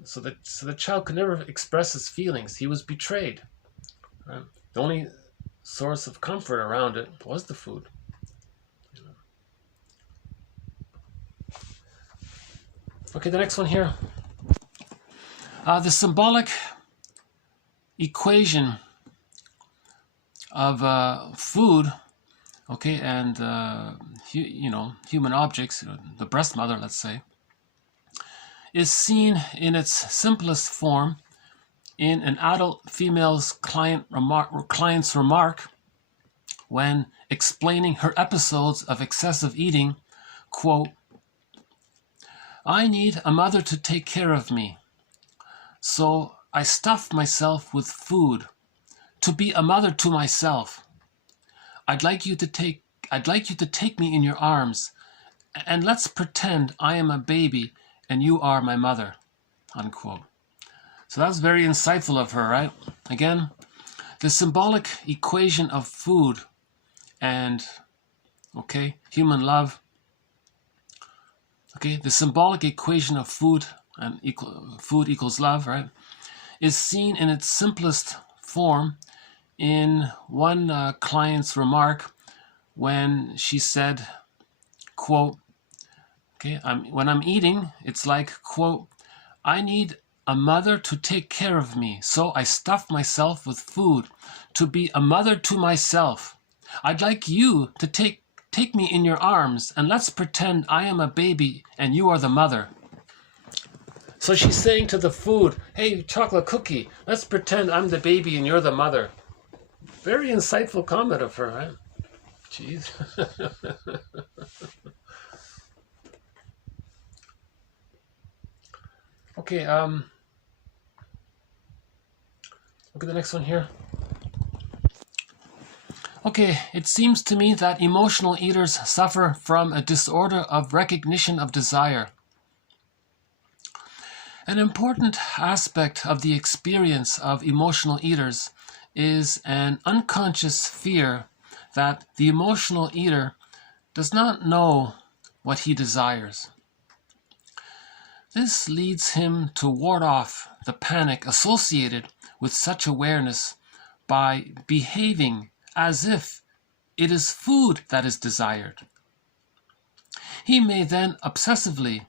So the child could never express his feelings. He was betrayed. Right? The only source of comfort around it was the food. Okay, the next one here. The symbolic equation of food, okay, and human objects, the breast mother, let's say, is seen in its simplest form in an adult female's client's remark when explaining her episodes of excessive eating, quote, I need a mother to take care of me, so I stuffed myself with food to be a mother to myself. I'd like you to take me in your arms, and let's pretend I am a baby and you are my mother, unquote. So that's very insightful of her, right? Again, the symbolic equation of food and, okay, human love. Okay, the symbolic equation of food and food equals love, right, is seen in its simplest form in one client's remark when she said, quote, okay, when I'm eating, it's like, quote, I need a mother to take care of me, so I stuffed myself with food to be a mother to myself. I'd like you to take me in your arms, and let's pretend I am a baby and you are the mother. So she's saying to the food, hey, chocolate cookie, let's pretend I'm the baby and you're the mother. Very insightful comment of her, right? Jeez. Okay, look at the next one here. Okay, it seems to me that emotional eaters suffer from a disorder of recognition of desire. An important aspect of the experience of emotional eaters is an unconscious fear that the emotional eater does not know what he desires. This leads him to ward off the panic associated with such awareness by behaving as if it is food that is desired. He may then obsessively,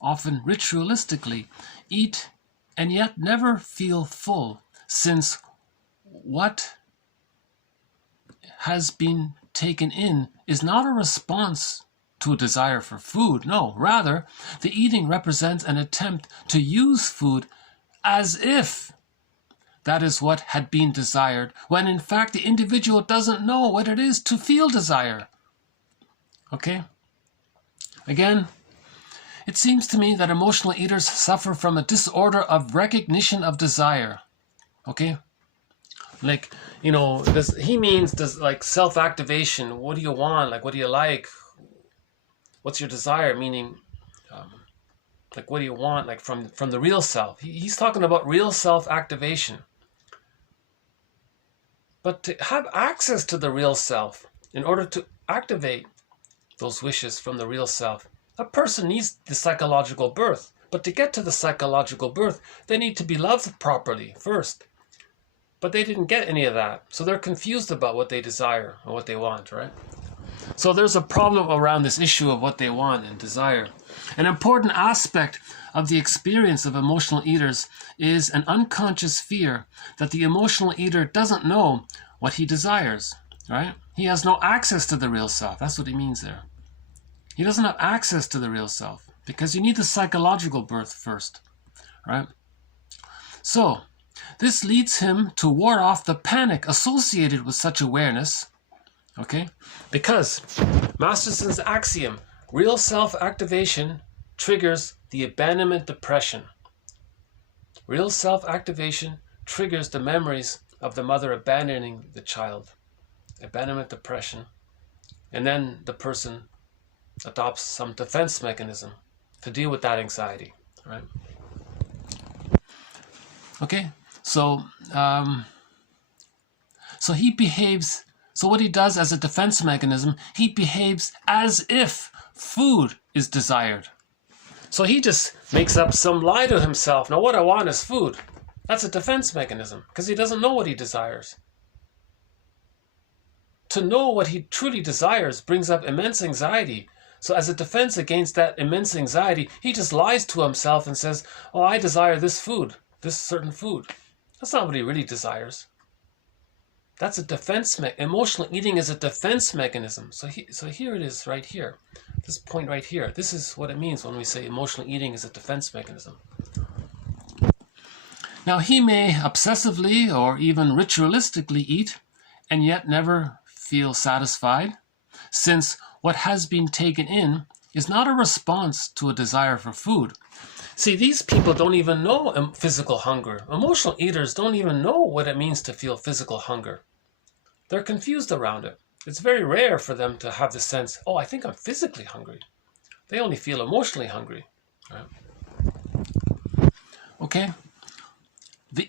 often ritualistically, eat and yet never feel full, since what has been taken in is not a response to a desire for food. No, rather, the eating represents an attempt to use food as if that is what had been desired, when in fact the individual doesn't know what it is to feel desire. Okay? Again, it seems to me that emotional eaters suffer from a disorder of recognition of desire. Okay? Like, you know, he means like self-activation. What do you want? Like, what do you like? What's your desire? Meaning, like, what do you want? Like, from the real self. He's talking about real self-activation. But to have access to the real self, in order to activate those wishes from the real self, a person needs the psychological birth. But to get to the psychological birth, they need to be loved properly first. But they didn't get any of that. So they're confused about what they desire and what they want, right? So there's a problem around this issue of what they want and desire. An important aspect of the experience of emotional eaters is an unconscious fear that the emotional eater doesn't know what he desires, right? He has no access to the real self. That's what he means there. He doesn't have access to the real self because you need the psychological birth first, right? So this leads him to ward off the panic associated with such awareness, okay? Because Masterson's axiom, real self-activation triggers the abandonment depression. Real self-activation triggers the memories of the mother abandoning the child. Abandonment depression. And then the person adopts some defense mechanism to deal with that anxiety, right? Okay, so he behaves, so what he does as a defense mechanism, he behaves as if food is desired. So he just makes up some lie to himself. Now what I want is food. That's a defense mechanism because he doesn't know what he desires. To know what he truly desires brings up immense anxiety. So as a defense against that immense anxiety, he just lies to himself and says, oh, I desire this food, this certain food. That's not what he really desires. That's a defense emotional eating is a defense mechanism. So here it is right here. This point right here. This is what it means when we say emotional eating is a defense mechanism. Now he may obsessively or even ritualistically eat and yet never feel satisfied, since what has been taken in is not a response to a desire for food. See, these people don't even know physical hunger. Emotional eaters don't even know what it means to feel physical hunger. They're confused around it. It's very rare for them to have the sense, oh, I think I'm physically hungry. They only feel emotionally hungry. Right? Okay. The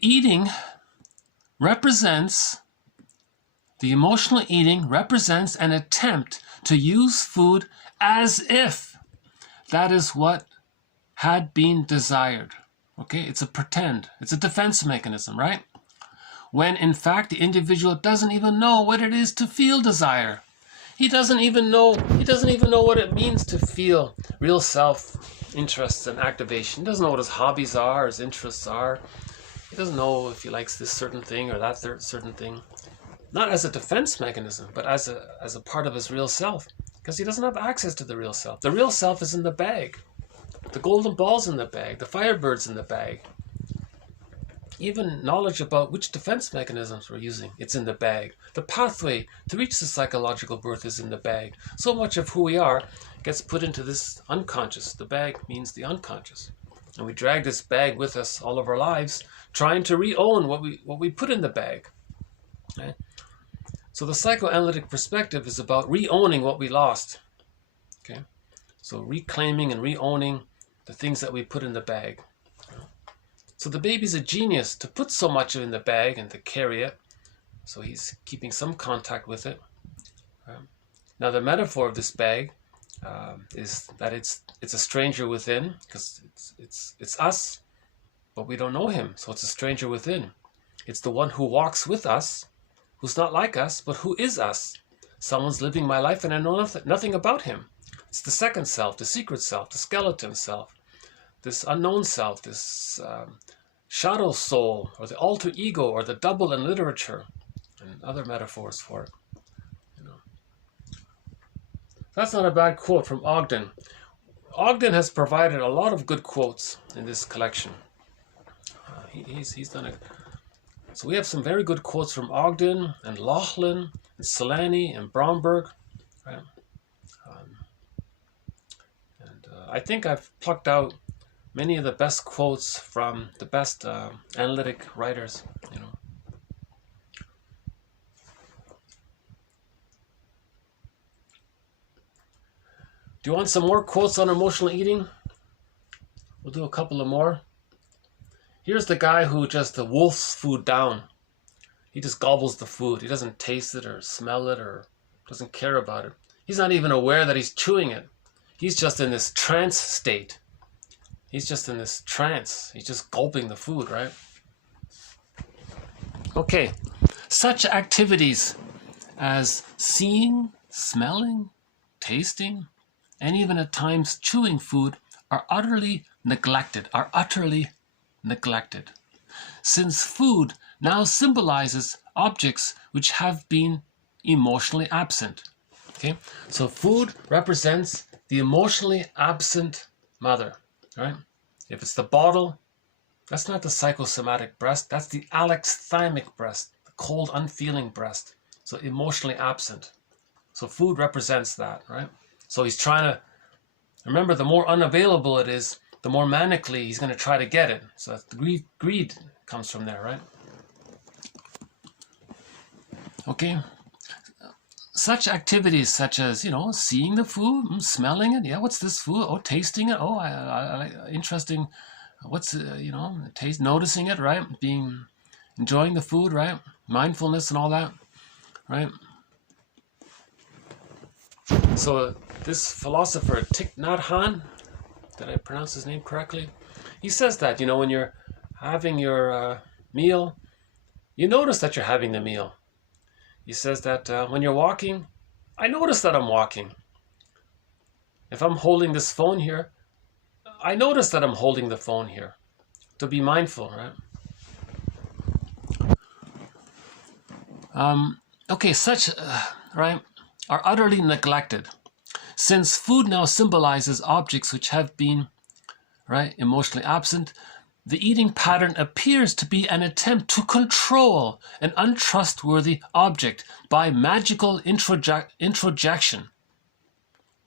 emotional eating represents an attempt to use food as if that is what had been desired. Okay, it's a pretend. It's a defense mechanism, right? When in fact the individual doesn't even know what it is to feel desire. He doesn't even know what it means to feel real self-interest and activation. He doesn't know what his hobbies are, his interests are. He doesn't know if he likes this certain thing or that certain thing. Not as a defense mechanism, but as a part of his real self. Because he doesn't have access to the real self. The real self is in the bag. The golden ball's in the bag. The firebird's in the bag. Even knowledge about which defense mechanisms we're using, it's in the bag. The pathway to reach the psychological birth is in the bag. So much of who we are gets put into this unconscious. The bag means the unconscious. And we drag this bag with us all of our lives, trying to re-own what we put in the bag. Okay? So the psychoanalytic perspective is about re-owning what we lost. Okay? So reclaiming and re-owning the things that we put in the bag. So the baby's a genius to put so much in the bag and to carry it. So he's keeping some contact with it. Now the metaphor of this bag is that it's a stranger within, because it's us, but we don't know him. So it's a stranger within. It's the one who walks with us, who's not like us, but who is us. Someone's living my life and I know nothing about him. It's the second self, the secret self, the skeleton self, this unknown self, this shadow soul, or the alter ego, or the double in literature, and other metaphors for it. That's not a bad quote from Ogden. Ogden has provided a lot of good quotes in this collection. He's done it. So we have some very good quotes from Ogden and Laughlin and Solani and Bromberg. Right? I think I've plucked out many of the best quotes from the best analytic writers. Do you want some more quotes on emotional eating? We'll do a couple of more. Here's the guy who just wolfs food down. He just gobbles the food. He doesn't taste it or smell it or doesn't care about it. He's not even aware that he's chewing it. He's just in this trance state. He's just in this trance. He's just gulping the food, right? Okay. Such activities as seeing, smelling, tasting, and even at times chewing food are utterly neglected, since food now symbolizes objects which have been emotionally absent. Okay, so food represents the emotionally absent mother, right? If it's the bottle, that's not the psychosomatic breast, that's the alexithymic breast, the cold, unfeeling breast. So emotionally absent. So food represents that, right? So he's trying to, remember, the more unavailable it is, the more manically he's going to try to get it. So that's the greed comes from there, right? Okay. Such activities such as, seeing the food, smelling it. Yeah, what's this food? Oh, tasting it. Oh, I interesting. What's, taste, noticing it, right? Enjoying the food, right? Mindfulness and all that, right? So this philosopher, Thich Nhat Hanh, did I pronounce his name correctly? He says that, when you're having your meal, you notice that you're having the meal. He says that when you're walking, I notice that I'm walking. If I'm holding this phone here, I notice that I'm holding the phone here. To be mindful, right? Okay, such, right, are utterly neglected. Since food now symbolizes objects which have been, right, emotionally absent, the eating pattern appears to be an attempt to control an untrustworthy object by magical introjection.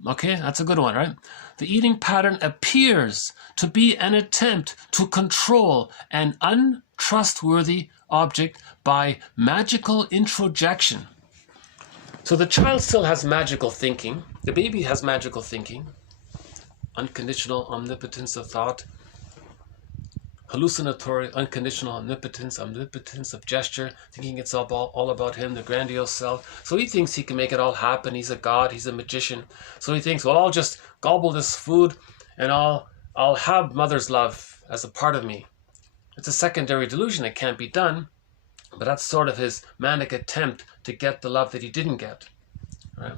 Okay, that's a good one, right? The eating pattern appears to be an attempt to control an untrustworthy object by magical introjection. So the child still has magical thinking. The baby has magical thinking. Unconditional omnipotence of thought. Hallucinatory, unconditional omnipotence of gesture, thinking it's all about him, the grandiose self. So he thinks he can make it all happen. He's a god, he's a magician. So he thinks, well, I'll just gobble this food and I'll have mother's love as a part of me. It's a secondary delusion. It can't be done. But that's sort of his manic attempt to get the love that he didn't get. Right?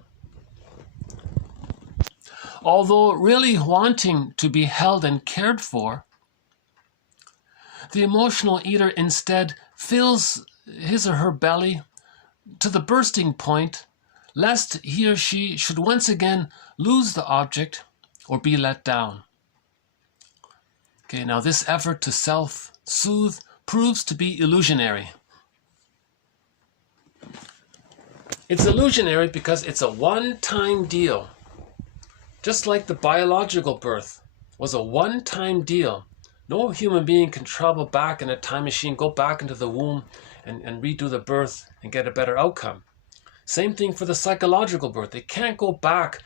Although really wanting to be held and cared for, the emotional eater instead fills his or her belly to the bursting point, lest he or she should once again lose the object or be let down. Okay, now this effort to self-soothe proves to be illusionary. It's illusionary because it's a one-time deal. Just like the biological birth was a one-time deal. No human being can travel back in a time machine, go back into the womb and redo the birth and get a better outcome. Same thing for the psychological birth. They can't go back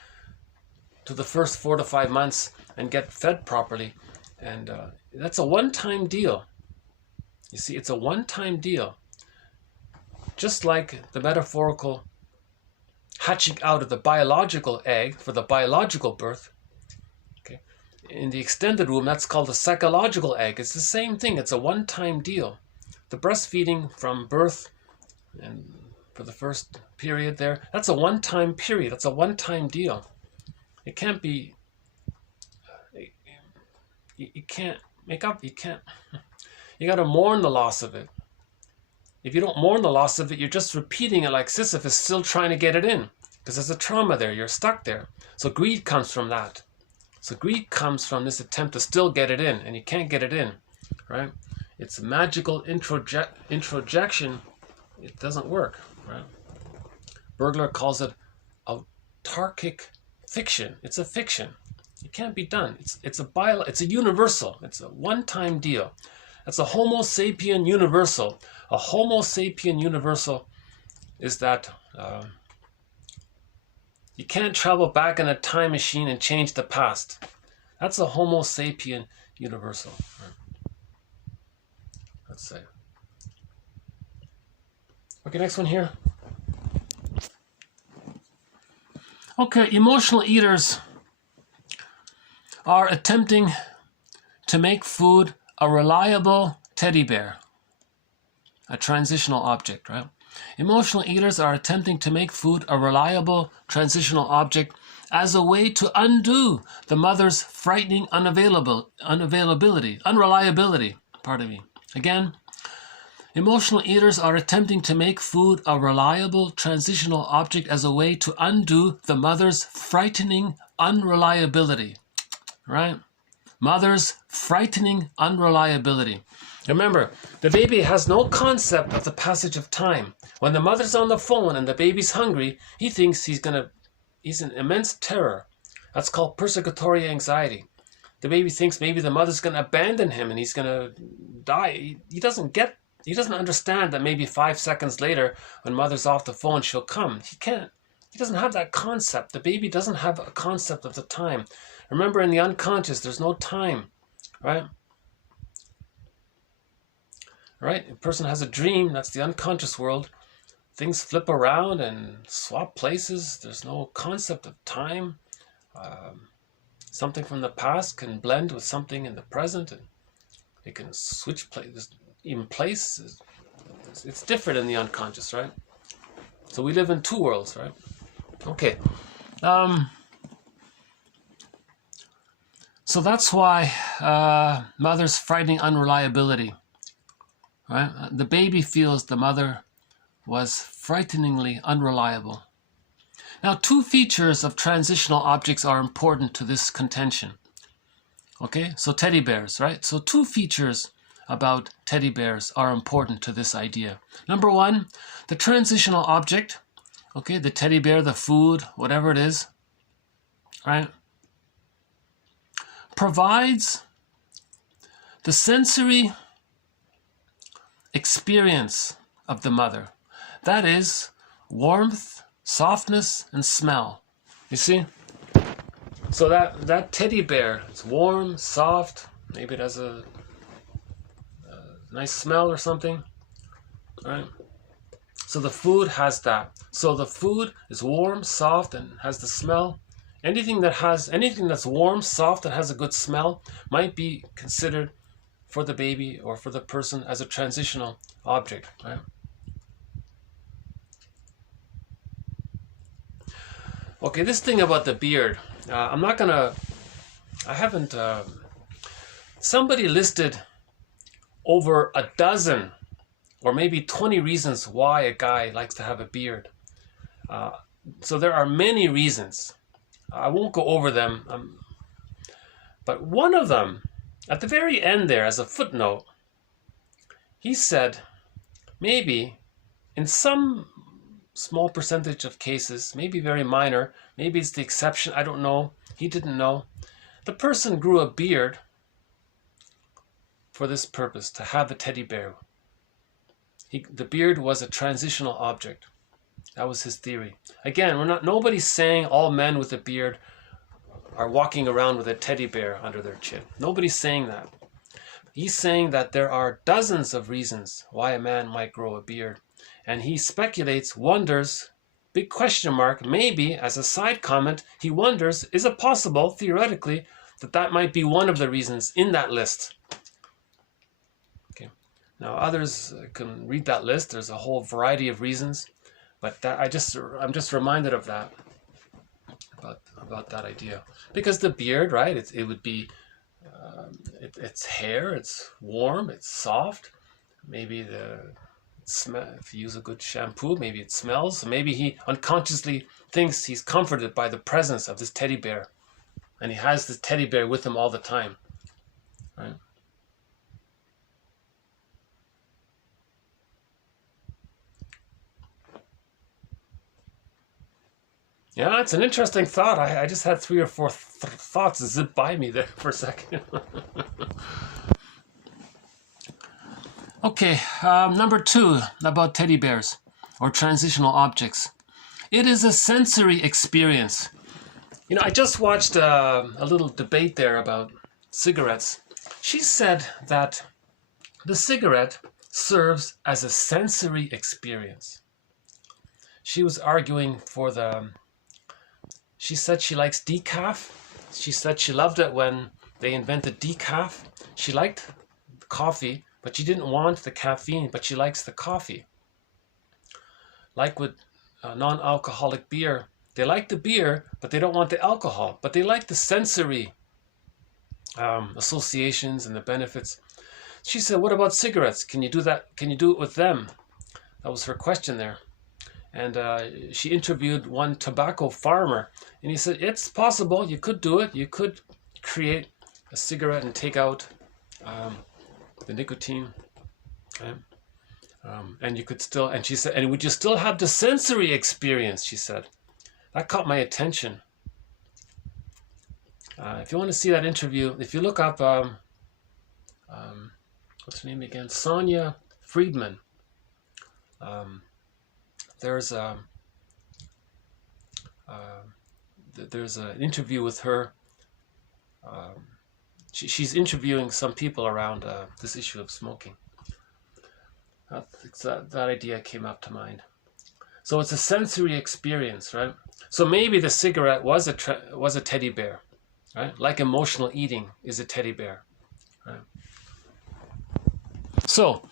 to the first 4 to 5 months and get fed properly. And that's a one-time deal. You see, it's a one-time deal. Just like the metaphorical hatching out of the biological egg for the biological birth. Okay. In the extended womb, that's called the psychological egg. It's the same thing. It's a one-time deal. The breastfeeding from birth and for the first period there, that's a one-time period. That's a one-time deal. It can't be, you can't make up, you You got to mourn the loss of it. If you don't mourn the loss of it, you're just repeating it like Sisyphus, still trying to get it in. Because there's a trauma there, you're stuck there. So greed comes from that. So greed comes from this attempt to still get it in, and you can't get it in, right? It's magical introjection. It doesn't work, right? Bergler calls it autarkic fiction. It's a fiction. It can't be done. It's a universal. It's a one-time deal. That's a Homo sapien universal. A Homo sapien universal is that you can't travel back in a time machine and change the past. That's a Homo sapien universal. Let's say. Okay, next one here. Okay, emotional eaters are attempting to make food a reliable teddy bear, a transitional object, right? Emotional eaters are attempting to make food a reliable transitional object as a way to undo the mother's frightening unreliability. Again, emotional eaters are attempting to make food a reliable transitional object as a way to undo the mother's frightening unreliability, right? Mother's frightening unreliability. Remember, the baby has no concept of the passage of time. When the mother's on the phone and the baby's hungry, he thinks he's in immense terror. That's called persecutory anxiety. The baby thinks maybe the mother's going to abandon him and he's going to die. He doesn't understand that maybe 5 seconds later, when mother's off the phone, she'll come. He doesn't have that concept. The baby doesn't have a concept of the time. Remember, in the unconscious, there's no time, right? Right? A person has a dream, that's the unconscious world. Things flip around and swap places. There's no concept of time. Something from the past can blend with something in the present, and it can switch places. Even place, it's different in the unconscious, right? So we live in two worlds, right? Okay. So that's why mother's frightening unreliability, right? The baby feels the mother was frighteningly unreliable. Now, two features of transitional objects are important to this contention. Okay, so teddy bears, right? So two features about teddy bears are important to this idea. Number one, the transitional object, okay, the teddy bear, the food, whatever it is, right, provides the sensory experience of the mother. That is warmth, softness, and smell. You see? So that teddy bear, it's warm, soft, maybe it has a nice smell or something, right? So the food has that. So the food is warm, soft, and has the smell. Anything that's warm, soft, and has a good smell might be considered for the baby or for the person as a transitional object, right? Okay, this thing about the beard, somebody listed over a dozen or maybe 20 reasons why a guy likes to have a beard. So there are many reasons. I won't go over them, but one of them, at the very end there as a footnote, he said maybe in some small percentage of cases, maybe very minor, maybe it's the exception, I don't know, he didn't know, the person grew a beard for this purpose, to have the teddy bear. The beard was a transitional object. That was his theory. Again, nobody's saying all men with a beard are walking around with a teddy bear under their chin. Nobody's saying that. He's saying that there are dozens of reasons why a man might grow a beard. And he speculates, wonders, big question mark, maybe, as a side comment, he wonders, is it possible, theoretically, that might be one of the reasons in that list? Okay. Now, others can read that list. There's a whole variety of reasons. But I'm just reminded of that, about that idea. Because the beard, right, it would be It's hair, it's warm, it's soft. Maybe if you use a good shampoo, maybe it smells. Maybe he unconsciously thinks he's comforted by the presence of this teddy bear, and he has this teddy bear with him all the time, right? Yeah, it's an interesting thought. I just had 3 or 4 thoughts zip by me there for a second. Okay, number 2 about teddy bears or transitional objects. It is a sensory experience. You know, I just watched a little debate there about cigarettes. She said that the cigarette serves as a sensory experience. She was arguing for she said she likes decaf. She said she loved it when they invented decaf. She liked coffee, but she didn't want the caffeine, but she likes the coffee. Like with non-alcoholic beer, they like the beer, but they don't want the alcohol, but they like the sensory associations and the benefits. She said, what about cigarettes? Can you do that? Can you do it with them? That was her question there. And she interviewed one tobacco farmer, and he said, it's possible, you could do it. You could create a cigarette and take out the nicotine. Okay? And you could still, and she said, and would you still have the sensory experience, she said. That caught my attention. If you want to see that interview, if you look up, what's her name again? Sonia Friedman. There's an interview with her. She's interviewing some people around this issue of smoking. That idea came up to mind. So it's a sensory experience, right? So maybe the cigarette was a teddy bear, right? Like emotional eating is a teddy bear, right? So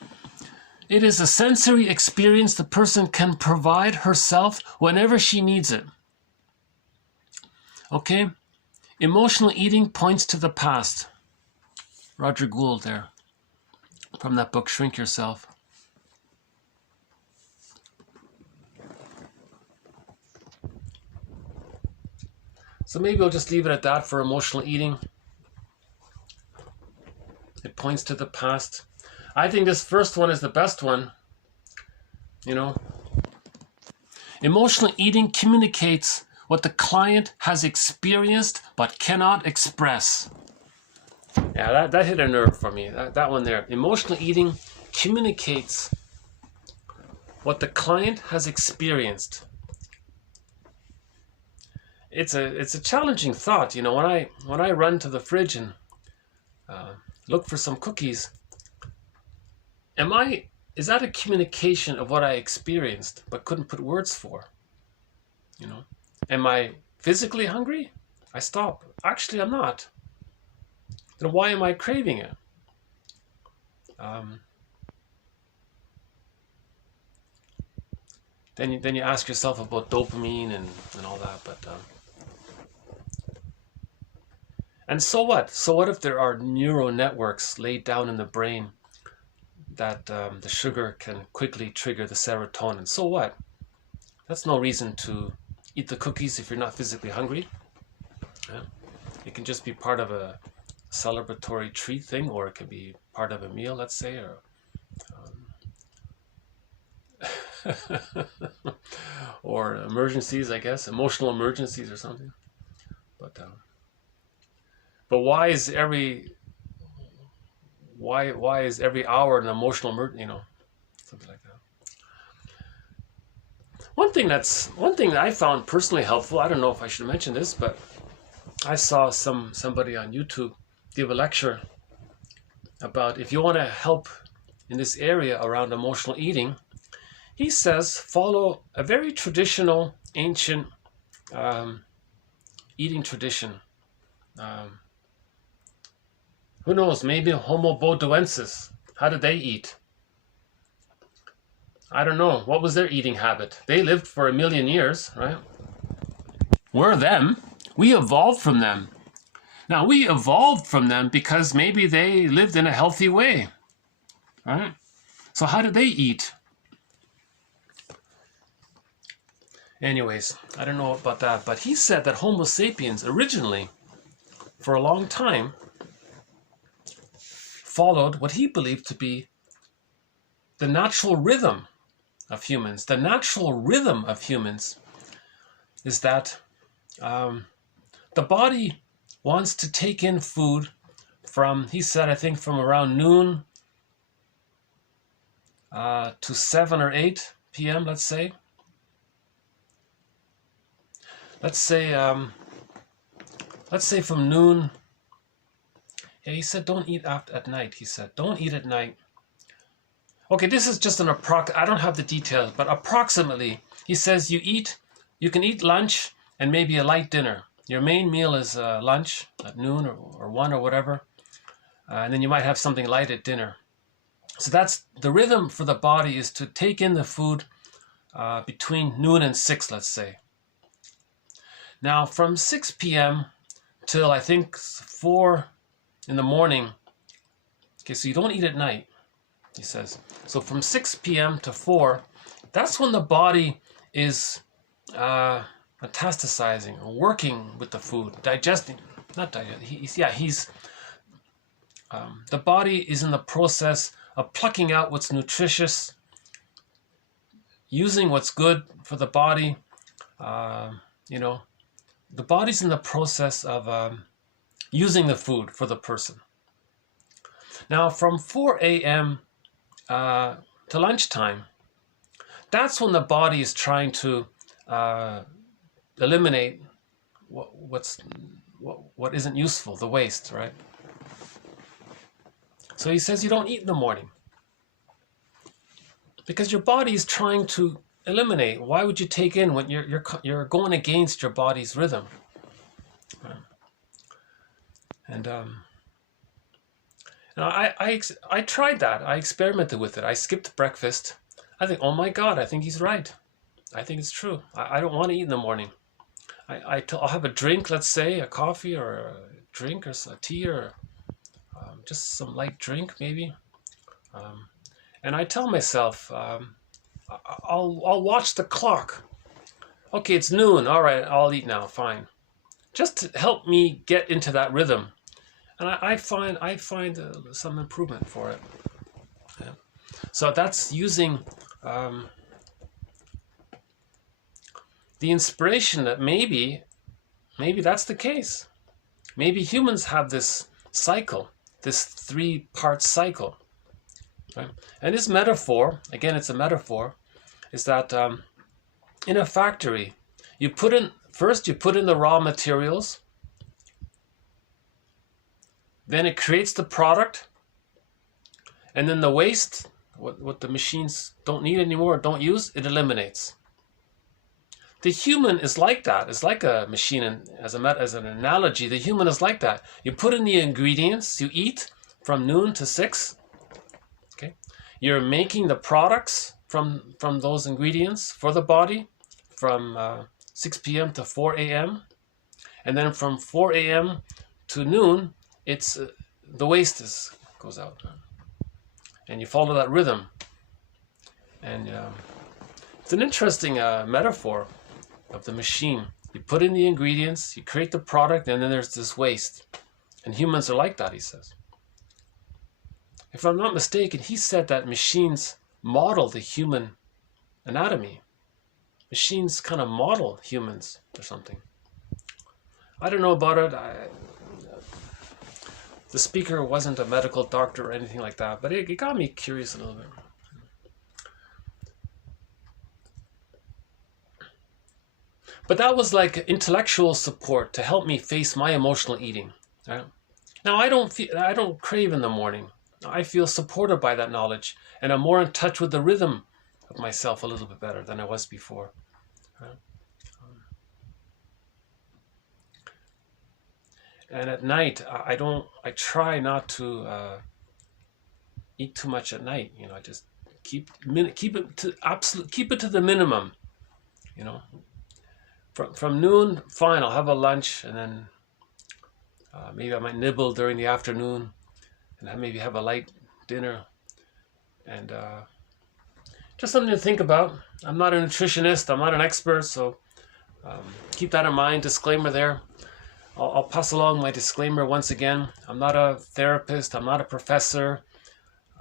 it is a sensory experience the person can provide herself whenever she needs it. Okay? Emotional eating points to the past. Roger Gould there, from that book, Shrink Yourself. So maybe we'll just leave it at that for emotional eating. It points to the past. I think this first one is the best one. You know, emotional eating communicates what the client has experienced but cannot express. Yeah, that hit a nerve for me. That one there. Emotional eating communicates what the client has experienced. It's a challenging thought. You know, when I run to the fridge and look for some cookies, is that a communication of what I experienced but couldn't put words for? You know, am I physically hungry? I stop. Actually, I'm not. Then why am I craving it? Then you ask yourself about dopamine and all that, but and so what? So what if there are neural networks laid down in the brain that the sugar can quickly trigger the serotonin? So what? That's no reason to eat the cookies if you're not physically hungry. Yeah. It can just be part of a celebratory treat thing, or it could be part of a meal, let's say, or or emergencies, I guess, emotional emergencies or something. But why is every hour an emotional emergency? You know, something like that. One thing that I found personally helpful. I don't know if I should mention this, but I saw somebody on YouTube give a lecture about if you want to help in this area around emotional eating. He says follow a very traditional, ancient eating tradition. Who knows? Maybe Homo bodoensis. How did they eat? I don't know. What was their eating habit? They lived for 1,000,000 years, right? We're them. We evolved from them. Now, we evolved from them because maybe they lived in a healthy way, right? So how did they eat? Anyways, I don't know about that, but he said that Homo sapiens originally, for a long time, followed what he believed to be the natural rhythm of humans. The natural rhythm of humans is that the body wants to take in food from, he said, I think from around noon to 7 or 8 p.m., let's say. Let's say from noon. Yeah, he said don't eat at night. He said don't eat at night. Okay, this is just an I don't have the details, but approximately, he says you can eat lunch and maybe a light dinner. Your main meal is lunch at noon or 1 or whatever, and then you might have something light at dinner. So that's the rhythm for the body, is to take in the food between noon and 6, let's say. Now, from 6 p.m. till I think 4 in the morning, okay, so you don't eat at night, he says. So from 6 p.m. to 4, that's when the body is metastasizing, or working with the food, digesting, not digesting, the body is in the process of plucking out what's nutritious, using what's good for the body, the body's in the process of using the food for the person. Now, from 4 a.m. To lunchtime, that's when the body is trying to eliminate what isn't useful, the waste, right? So he says you don't eat in the morning because your body is trying to eliminate. Why would you take in when you're going against your body's rhythm? And I tried that. I experimented with it. I skipped breakfast. I think, oh my God, I think he's right. I think it's true. I don't want to eat in the morning. I'll have a drink, let's say, a coffee or a drink or a tea or just some light drink maybe. And I tell myself, I'll watch the clock. Okay, it's noon. All right, I'll eat now. Fine. Just to help me get into that rhythm. And I find some improvement for it. Yeah. So that's using the inspiration that maybe that's the case. Maybe humans have this cycle, this 3-part cycle. Right? And this metaphor, again, it's a metaphor, is that in a factory, you put in the raw materials, then it creates the product, and then the waste, what the machines don't need anymore, don't use, it eliminates. The human is like that. It's like a machine, and as an analogy, the human is like that. You put in the ingredients, you eat from noon to 6. Okay, you're making the products from those ingredients for the body from 6 p.m. to 4 a.m. And then from 4 a.m. to noon, it's the waste goes out, and you follow that rhythm. And it's an interesting metaphor of the machine. You put in the ingredients, you create the product, and then there's this waste. And humans are like that, he says. If I'm not mistaken, he said that machines model the human anatomy. Machines kind of model humans or something. I don't know about it. The speaker wasn't a medical doctor or anything like that, but it got me curious a little bit. But that was like intellectual support to help me face my emotional eating. Right? Now I don't crave in the morning. I feel supported by that knowledge, and I'm more in touch with the rhythm of myself a little bit better than I was before. Right? And at night, I try not to eat too much at night. I just keep it to the minimum. From noon, fine, I'll have a lunch, and then Maybe I might nibble during the afternoon and maybe have a light dinner. And just something to think about. I'm not a nutritionist. I'm not an expert, so keep that in mind. Disclaimer there. I'll pass along my disclaimer once again. I'm not a therapist. I'm not a professor.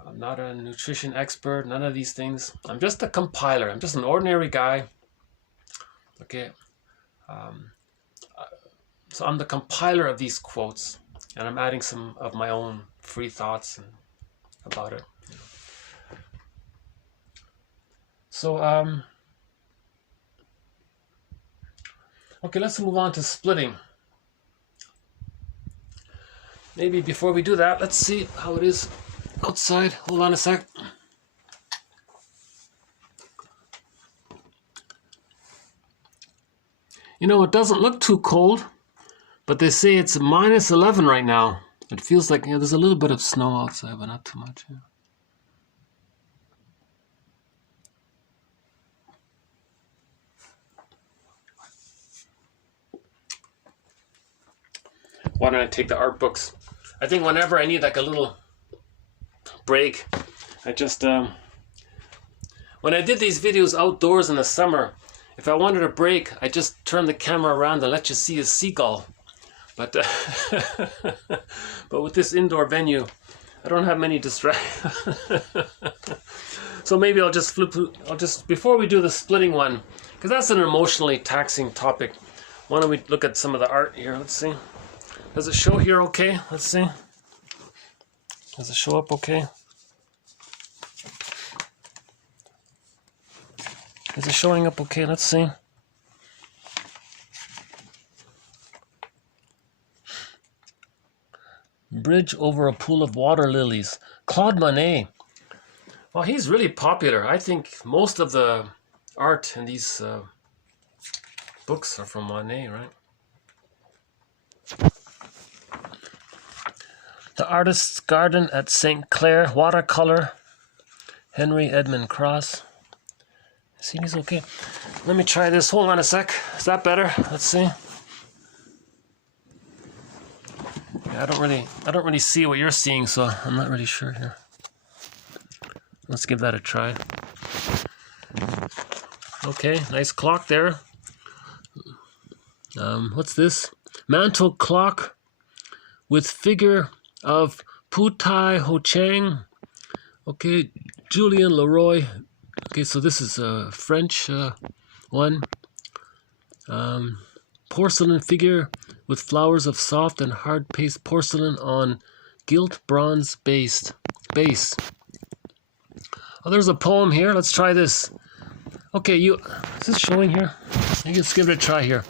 I'm not a nutrition expert. None of these things. I'm just a compiler. I'm just an ordinary guy. Okay. So I'm the compiler of these quotes, and I'm adding some of my own free thoughts about it. So, okay, let's move on to splitting. Maybe before we do that, let's see how it is outside. Hold on a sec. You know, it doesn't look too cold, but they say it's -11 right now. It feels like, there's a little bit of snow outside, but not too much. Yeah. Why don't I take the art books? I think whenever I need like a little break, I just, when I did these videos outdoors in the summer, if I wanted a break, I just turn the camera around and let you see a seagull. But but with this indoor venue, I don't have many distractions. So maybe I'll just before we do the splitting one, because that's an emotionally taxing topic, why don't we look at some of the art here? Let's see. Does it show here okay? Let's see. Does it show up okay? Is it showing up okay? Let's see. Bridge over a pool of water lilies. Claude Monet. Well, he's really popular. I think most of the art in these books are from Monet, right? The Artist's Garden at St. Clair, watercolor, Henry Edmund Cross. See, he's okay. Let me try this. Hold on a sec. Is that better? Let's see. Yeah, I don't really see what you're seeing, so I'm not really sure here. Let's give that a try. Okay, nice clock there. What's this? Mantle clock with figure of Pu Tai Ho Chang. Okay, Julien Leroy. Okay, so this is a French one. Porcelain figure with flowers of soft and hard paste porcelain on gilt bronze base. Oh, there's a poem here. Let's try this. Okay, is this showing here? Let's give it a try here.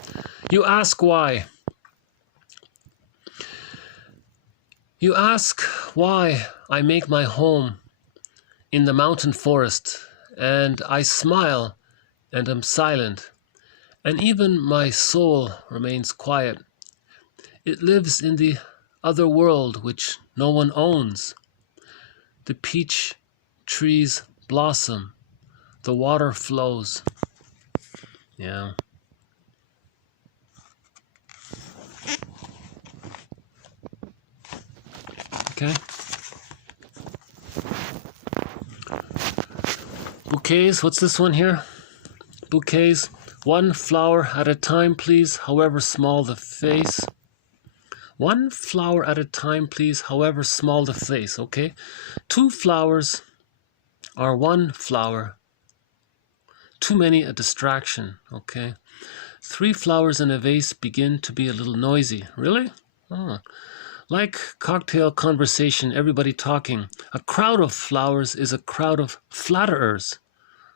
You ask why. You ask why I make my home in the mountain forest, and I smile and am silent, and even my soul remains quiet. It lives in the other world which no one owns. The peach trees blossom, the water flows. Yeah. Okay. Bouquets, what's this one here? Bouquets, one flower at a time, please, however small the face. One flower at a time, please, however small the face, okay? Two flowers are one flower. Too many a distraction, okay? Three flowers in a vase begin to be a little noisy. Really? Oh. Like cocktail conversation, everybody talking. A crowd of flowers is a crowd of flatterers.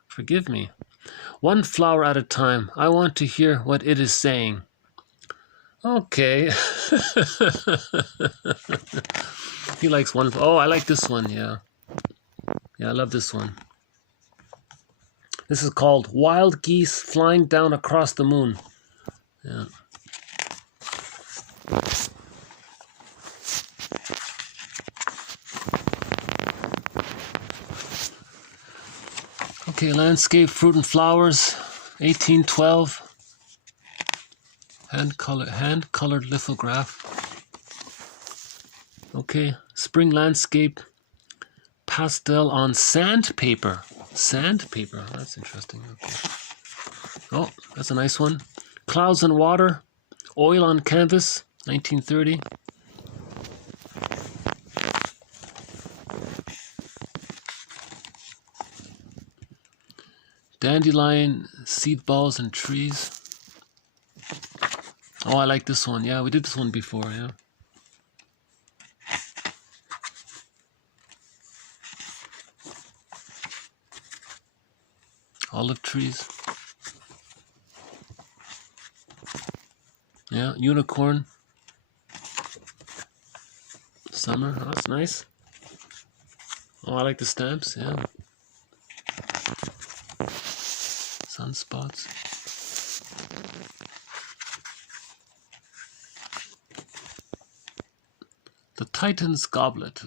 Forgive me. One flower at a time. I want to hear what it is saying. Okay. He likes one. Oh, I like this one, yeah. Yeah, I love this one. This is called Wild Geese Flying Down Across the Moon. Yeah. Okay, landscape, fruit and flowers, 1812. Hand-colored lithograph. Okay, spring landscape, pastel on sandpaper. Sandpaper, that's interesting. Okay. Oh, that's a nice one. Clouds and water, oil on canvas, 1930. Dandelion, seed balls and trees. Oh, I like this one. Yeah, we did this one before, yeah. Olive trees. Yeah, unicorn. Summer, oh, that's nice. Oh, I like the stamps, yeah. Sunspots. The Titan's goblet.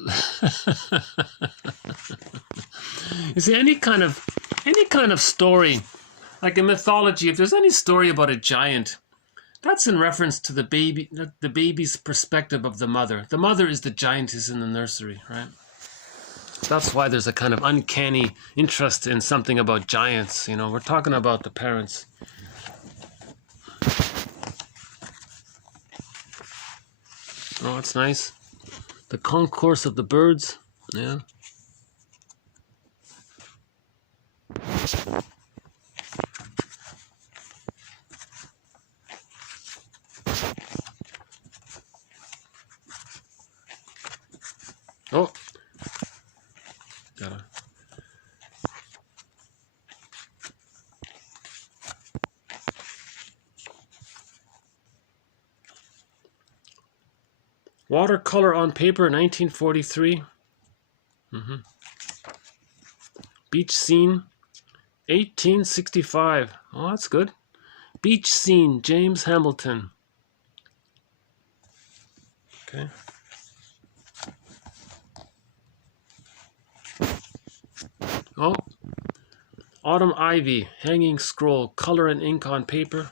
You see, any kind of story, like in mythology, if there's any story about a giant, that's in reference to the baby's perspective of the mother. The mother is the giantess in the nursery, right? That's why there's a kind of uncanny interest in something about giants. You know, we're talking about the parents. Oh, that's nice. The concourse of the birds. Yeah. Oh. Gotta. Watercolor on paper, 1943. Beach scene, 1865. Oh, that's good. Beach scene, James Hamilton. Okay. Oh, autumn ivy, hanging scroll, color and ink on paper.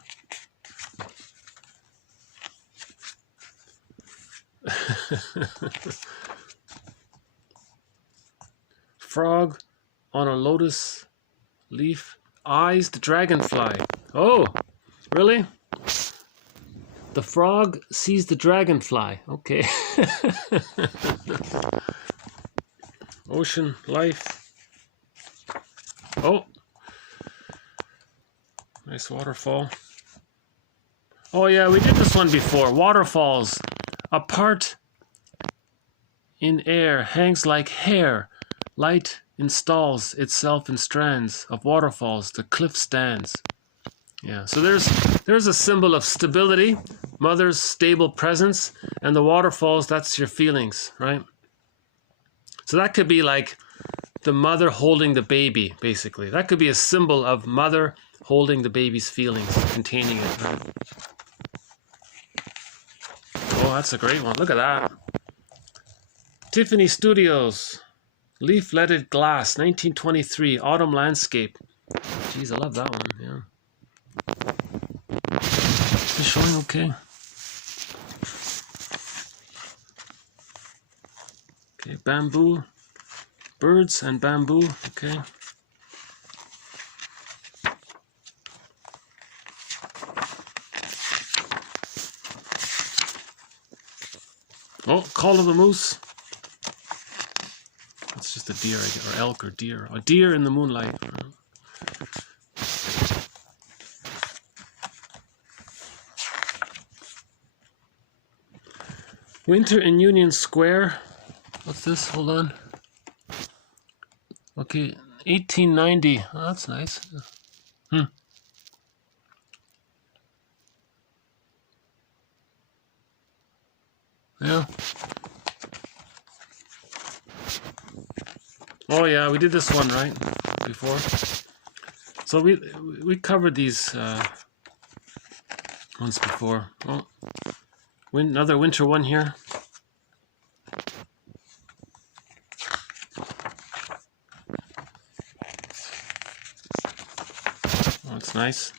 Frog on a lotus leaf, eyes the dragonfly. Oh, really? The frog sees the dragonfly. Okay. Ocean life. Oh, nice waterfall. Oh yeah, we did this one before. Waterfalls. Apart in air, hangs like hair. Light installs itself in strands of waterfalls. The cliff stands. Yeah, so there's a symbol of stability, mother's stable presence, and the waterfalls, that's your feelings, right? So that could be like the mother holding the baby, basically. That could be a symbol of mother holding the baby's feelings, containing it. Right? Oh, that's a great one. Look at that. Tiffany Studios, leaf-leaded glass, 1923, autumn landscape. Jeez, I love that one, yeah. Is this showing okay? Okay, bamboo, birds and bamboo, okay. Oh, Call of the Moose. That's just a deer, or elk or deer. A deer in the moonlight. Winter in Union Square. What's this? Hold on. Okay, 1890. Oh, that's nice. Yeah. Oh yeah, we did this one, right? Before. So we covered these ones before. Oh, another winter one here. Oh, it's nice.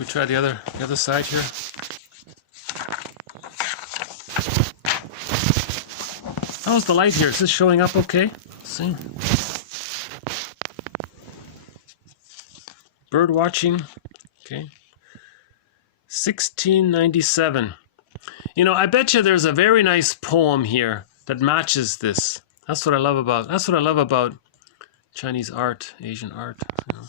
we try the other side here? How's the light here? Is this showing up okay? Let's see. Bird watching. Okay. 1697. You know, I bet you there's a very nice poem here that matches this. That's what I love about Chinese art, Asian art, you know.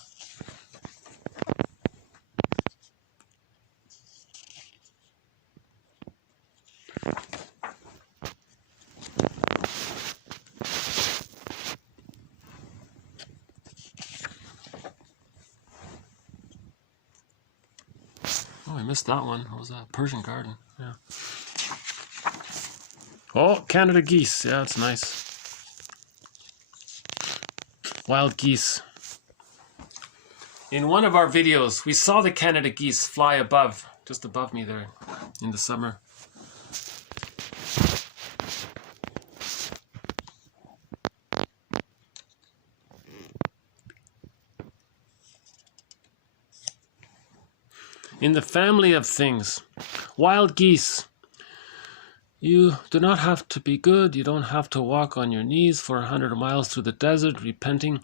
Oh, I missed that one. What was that? Persian garden. Yeah. Oh, Canada geese. Yeah, it's nice. Wild geese. In one of our videos, we saw the Canada geese fly above, just above me there in the summer. In the family of things, wild geese. You do not have to be good. You don't have to walk on your knees for 100 miles through the desert repenting.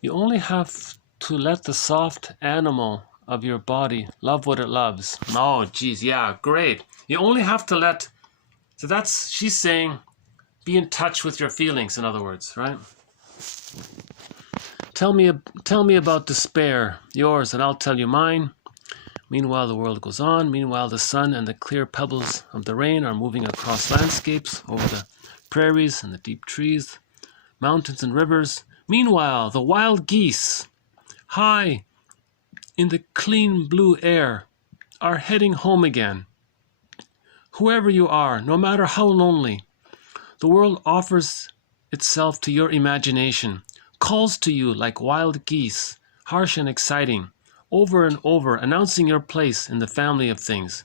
You only have to let the soft animal of your body love what it loves. Oh, geez, yeah, great. You only have to let... So that's, she's saying, be in touch with your feelings, in other words, right? Tell me about despair, yours, and I'll tell you mine. Meanwhile, the world goes on. Meanwhile, the sun and the clear pebbles of the rain are moving across landscapes, over the prairies and the deep trees, mountains and rivers. Meanwhile, the wild geese, high in the clean blue air, are heading home again. Whoever you are, no matter how lonely, the world offers itself to your imagination, calls to you like wild geese, harsh and exciting, over and over, announcing your place in the family of things.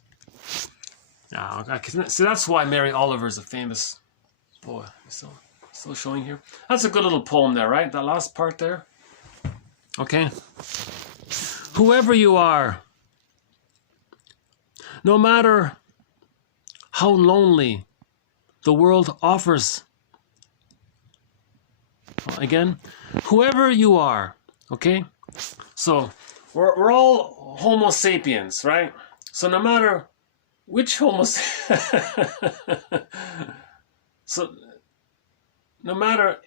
So that's why Mary Oliver is a famous poet. Still showing here. That's a good little poem there, right? That last part there. Okay. Whoever you are, no matter how lonely, the world offers. Again, whoever you are, okay? So we're all Homo sapiens, right? So no matter which Homo so no matter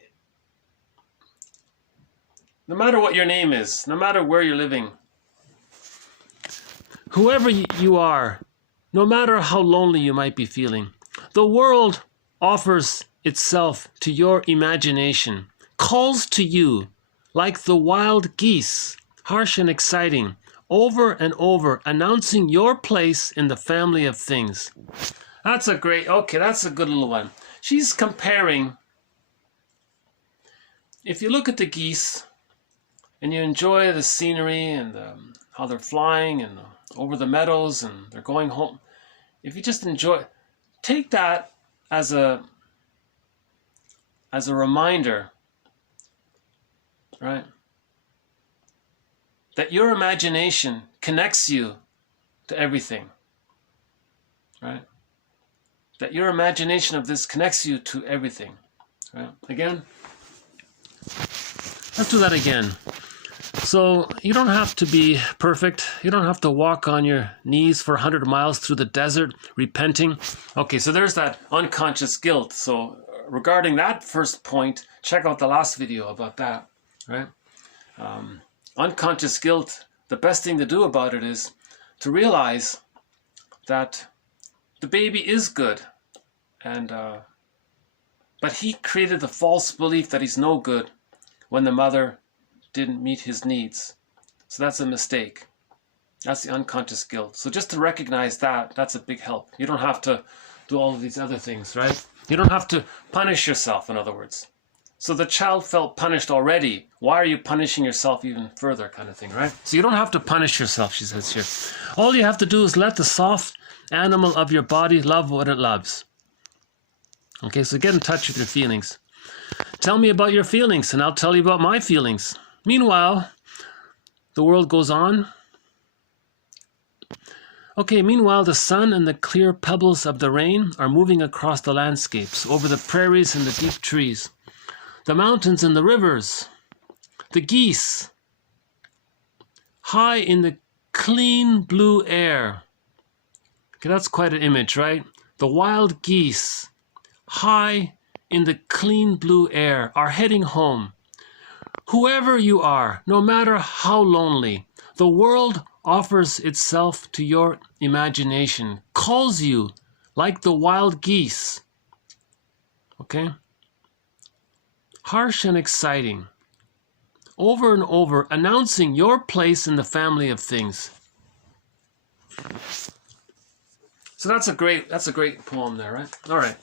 what your name is, no matter where you're living, whoever you are, no matter how lonely you might be feeling, the world offers itself to your imagination, calls to you like the wild geese, harsh and exciting, over and over, announcing your place in the family of things. That's a great, okay, that's a good little one. She's comparing, if you look at the geese and you enjoy the scenery and how they're flying and over the meadows and they're going home, if you just enjoy, take that as a reminder, right? That your imagination connects you to everything, right? That your imagination of this connects you to everything, right? Again, let's do that again. So you don't have to be perfect. You don't have to walk on your knees for 100 miles through the desert repenting. Okay, so there's that unconscious guilt. So regarding that first point, check out the last video about that, right? Unconscious guilt, the best thing to do about it is to realize that the baby is good, and but he created the false belief that he's no good when the mother didn't meet his needs. So that's a mistake. That's the unconscious guilt. So just to recognize that, that's a big help. You don't have to do all of these other things, right? You don't have to punish yourself, in other words. So the child felt punished already. Why are you punishing yourself even further, kind of thing, right? So you don't have to punish yourself, she says here. All you have to do is let the soft animal of your body love what it loves. Okay, so get in touch with your feelings. Tell me about your feelings, and I'll tell you about my feelings. Meanwhile, the world goes on. Okay, meanwhile, the sun and the clear pebbles of the rain are moving across the landscapes, over the prairies and the deep trees, the mountains and the rivers, the geese, high in the clean blue air. Okay, that's quite an image, right? The wild geese, high in the clean blue air, are heading home. Whoever you are, no matter how lonely, the world offers itself to your imagination, calls you like the wild geese. Okay? Harsh and exciting. Over and over, announcing your place in the family of things. So that's a great poem there, right? All right.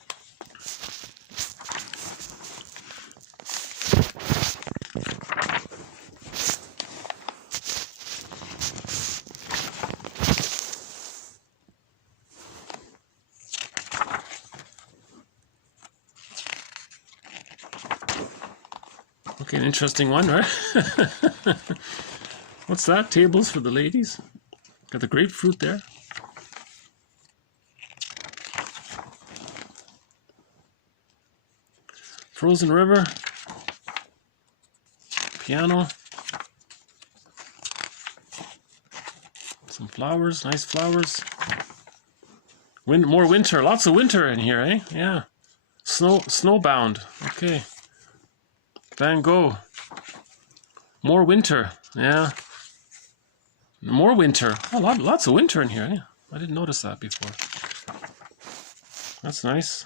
Okay, an interesting one, right? What's that? Tables for the ladies? Got the grapefruit there. Frozen river. Piano. Some flowers, nice flowers. More winter, lots of winter in here, eh? Yeah. Snowbound. Okay. Van Gogh. More winter. Yeah. More winter. Oh, lots of winter in here. Eh? I didn't notice that before. That's nice.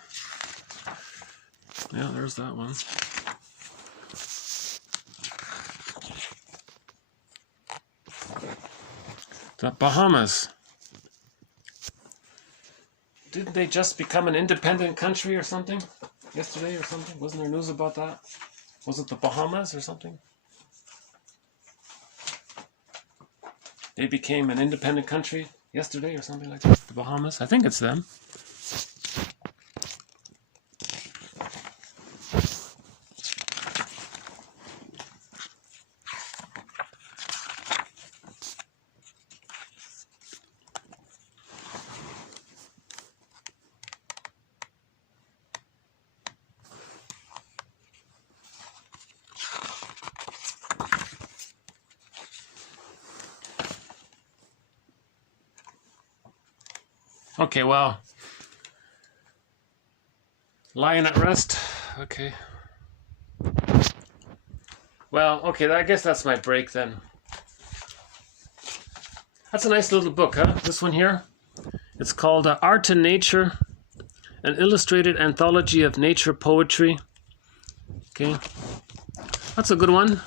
Yeah, there's that one. The Bahamas. Didn't they just become an independent country or something? Yesterday or something? Wasn't there news about that? Was it the Bahamas or something? They became an independent country yesterday or something like that? The Bahamas? I think it's them. Okay, well, lying at rest. Okay. Well, okay, I guess that's my break then. That's a nice little book, huh? This one here. It's called Art and Nature, an illustrated anthology of nature poetry. Okay. That's a good one.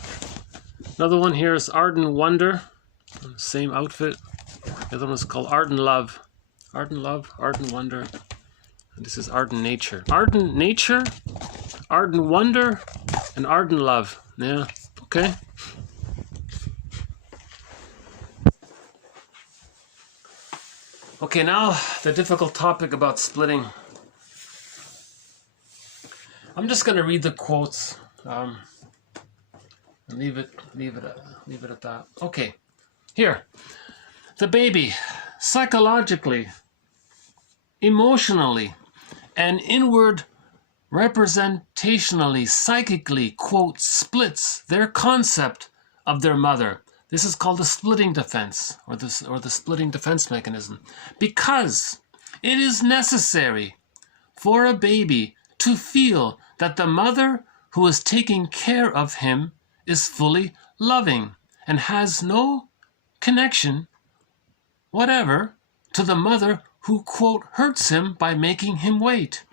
Another one here is Art and Wonder. Same outfit. The other one is called Art and Love. Art and Love, Art and Wonder. And this is Art and Nature. Art and Nature, Art and Wonder, and Art and Love. Yeah, okay. Okay, now the difficult topic about splitting. I'm just going to read the quotes and leave it at that. Okay, here. The baby, psychologically, emotionally, and inward representationally, psychically, quote, splits their concept of their mother. This is called the splitting defense, or the splitting defense mechanism, because it is necessary for a baby to feel that the mother who is taking care of him is fully loving and has no connection whatever to the mother who, quote, hurts him by making him wait.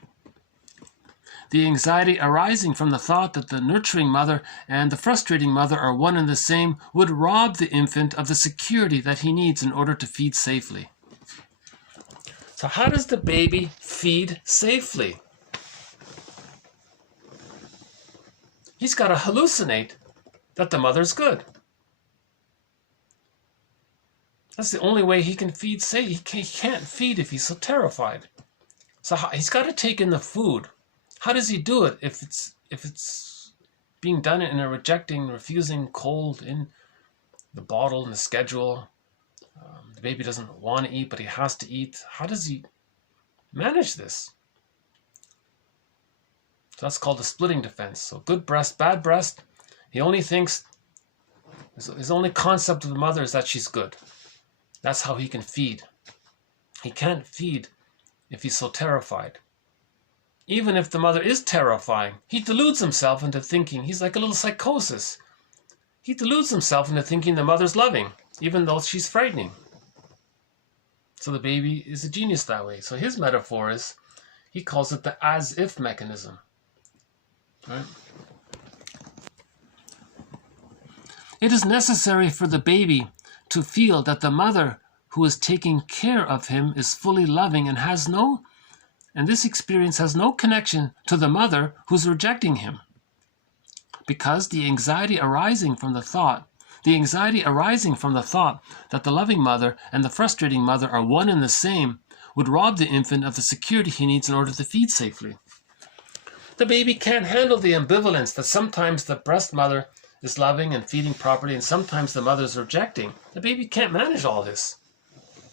The anxiety arising from the thought that the nurturing mother and the frustrating mother are one and the same would rob the infant of the security that he needs in order to feed safely. So how does the baby feed safely? He's got to hallucinate that the mother's good. That's the only way he can feed safe. He can't feed if he's so terrified. So he's got to take in the food. How does he do it if it's being done in a refusing cold in the bottle, in the schedule? The baby doesn't want to eat, but he has to eat. How does he manage this? So that's called the splitting defense. So good breast, bad breast. He only thinks, his only concept of the mother is that she's good. That's how he can feed. He can't feed if he's so terrified. Even if the mother is terrifying, he deludes himself into thinking, he's like a little psychosis. He deludes himself into thinking the mother's loving, even though she's frightening. So the baby is a genius that way. So his metaphor is, he calls it the as-if mechanism. Right? It is necessary for the baby to feel that the mother who is taking care of him is fully loving and this experience has no connection to the mother who's rejecting him. Because the anxiety arising from the thought that the loving mother and the frustrating mother are one and the same would rob the infant of the security he needs in order to feed safely. The baby can't handle the ambivalence that sometimes the breast mother is loving and feeding properly and sometimes the mother is rejecting. The baby can't manage all this.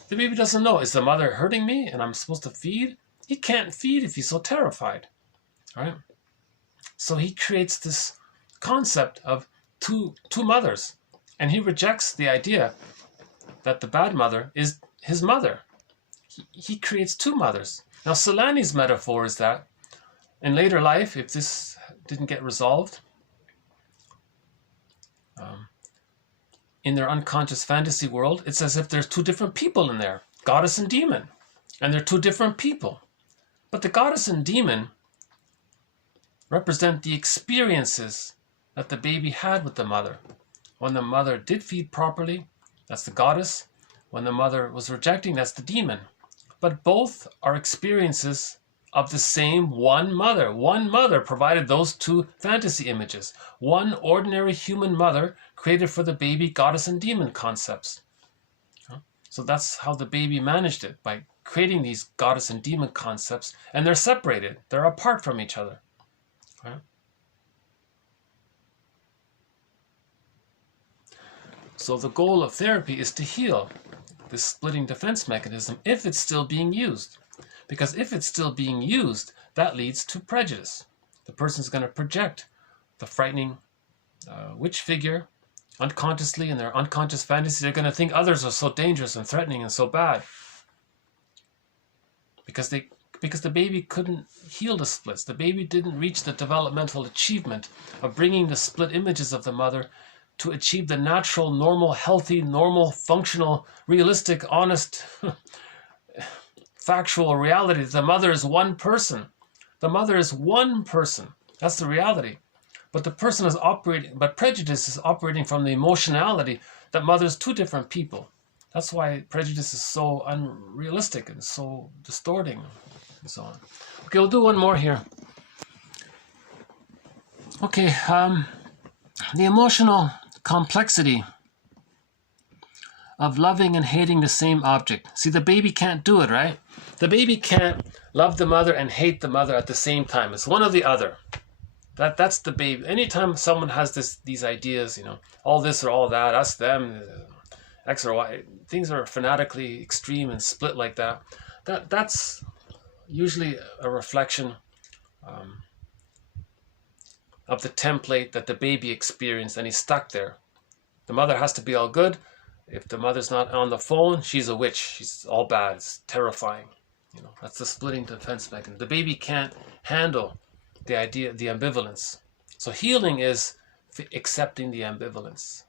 The baby doesn't know, is the mother hurting me and I'm supposed to feed? He can't feed if he's so terrified. Right? So he creates this concept of two mothers, and he rejects the idea that the bad mother is his mother. He creates two mothers. Now Solani's metaphor is that in later life, if this didn't get resolved, in their unconscious fantasy world, it's as if there's two different people in there, goddess and demon, and they're two different people. But the goddess and demon represent the experiences that the baby had with the mother. When the mother did feed properly, that's the goddess. When the mother was rejecting, that's the demon. But both are experiences of the same one mother. One mother provided those two fantasy images. One ordinary human mother created for the baby goddess and demon concepts. So that's how the baby managed it, by creating these goddess and demon concepts, and they're separated. They're apart from each other. Right? So the goal of therapy is to heal this splitting defense mechanism if it's still being used. Because if it's still being used, that leads to prejudice. The person's going to project the frightening witch figure unconsciously in their unconscious fantasies. They're going to think others are so dangerous and threatening and so bad. Because the baby couldn't heal the splits. The baby didn't reach the developmental achievement of bringing the split images of the mother to achieve the natural, normal, healthy, normal, functional, realistic, honest, factual reality. The mother is one person. The mother is one person. That's the reality. But the person is operating, but prejudice is operating from the emotionality that mother's two different people. That's why prejudice is so unrealistic and so distorting and so on. Okay, we'll do one more here. Okay, the emotional complexity of loving and hating the same object. See, the baby can't do it, right? The baby can't love the mother and hate the mother at the same time. It's one or the other. That's the baby. Anytime someone has these ideas, all this or all that, us, them, X or Y, things are fanatically extreme and split like that. That's usually a reflection of the template that the baby experienced, and he's stuck there. The mother has to be all good. If the mother's not on the phone, she's a witch. She's all bad. It's terrifying. That's the splitting defense mechanism. The baby can't handle the idea, the ambivalence. So healing is accepting the ambivalence.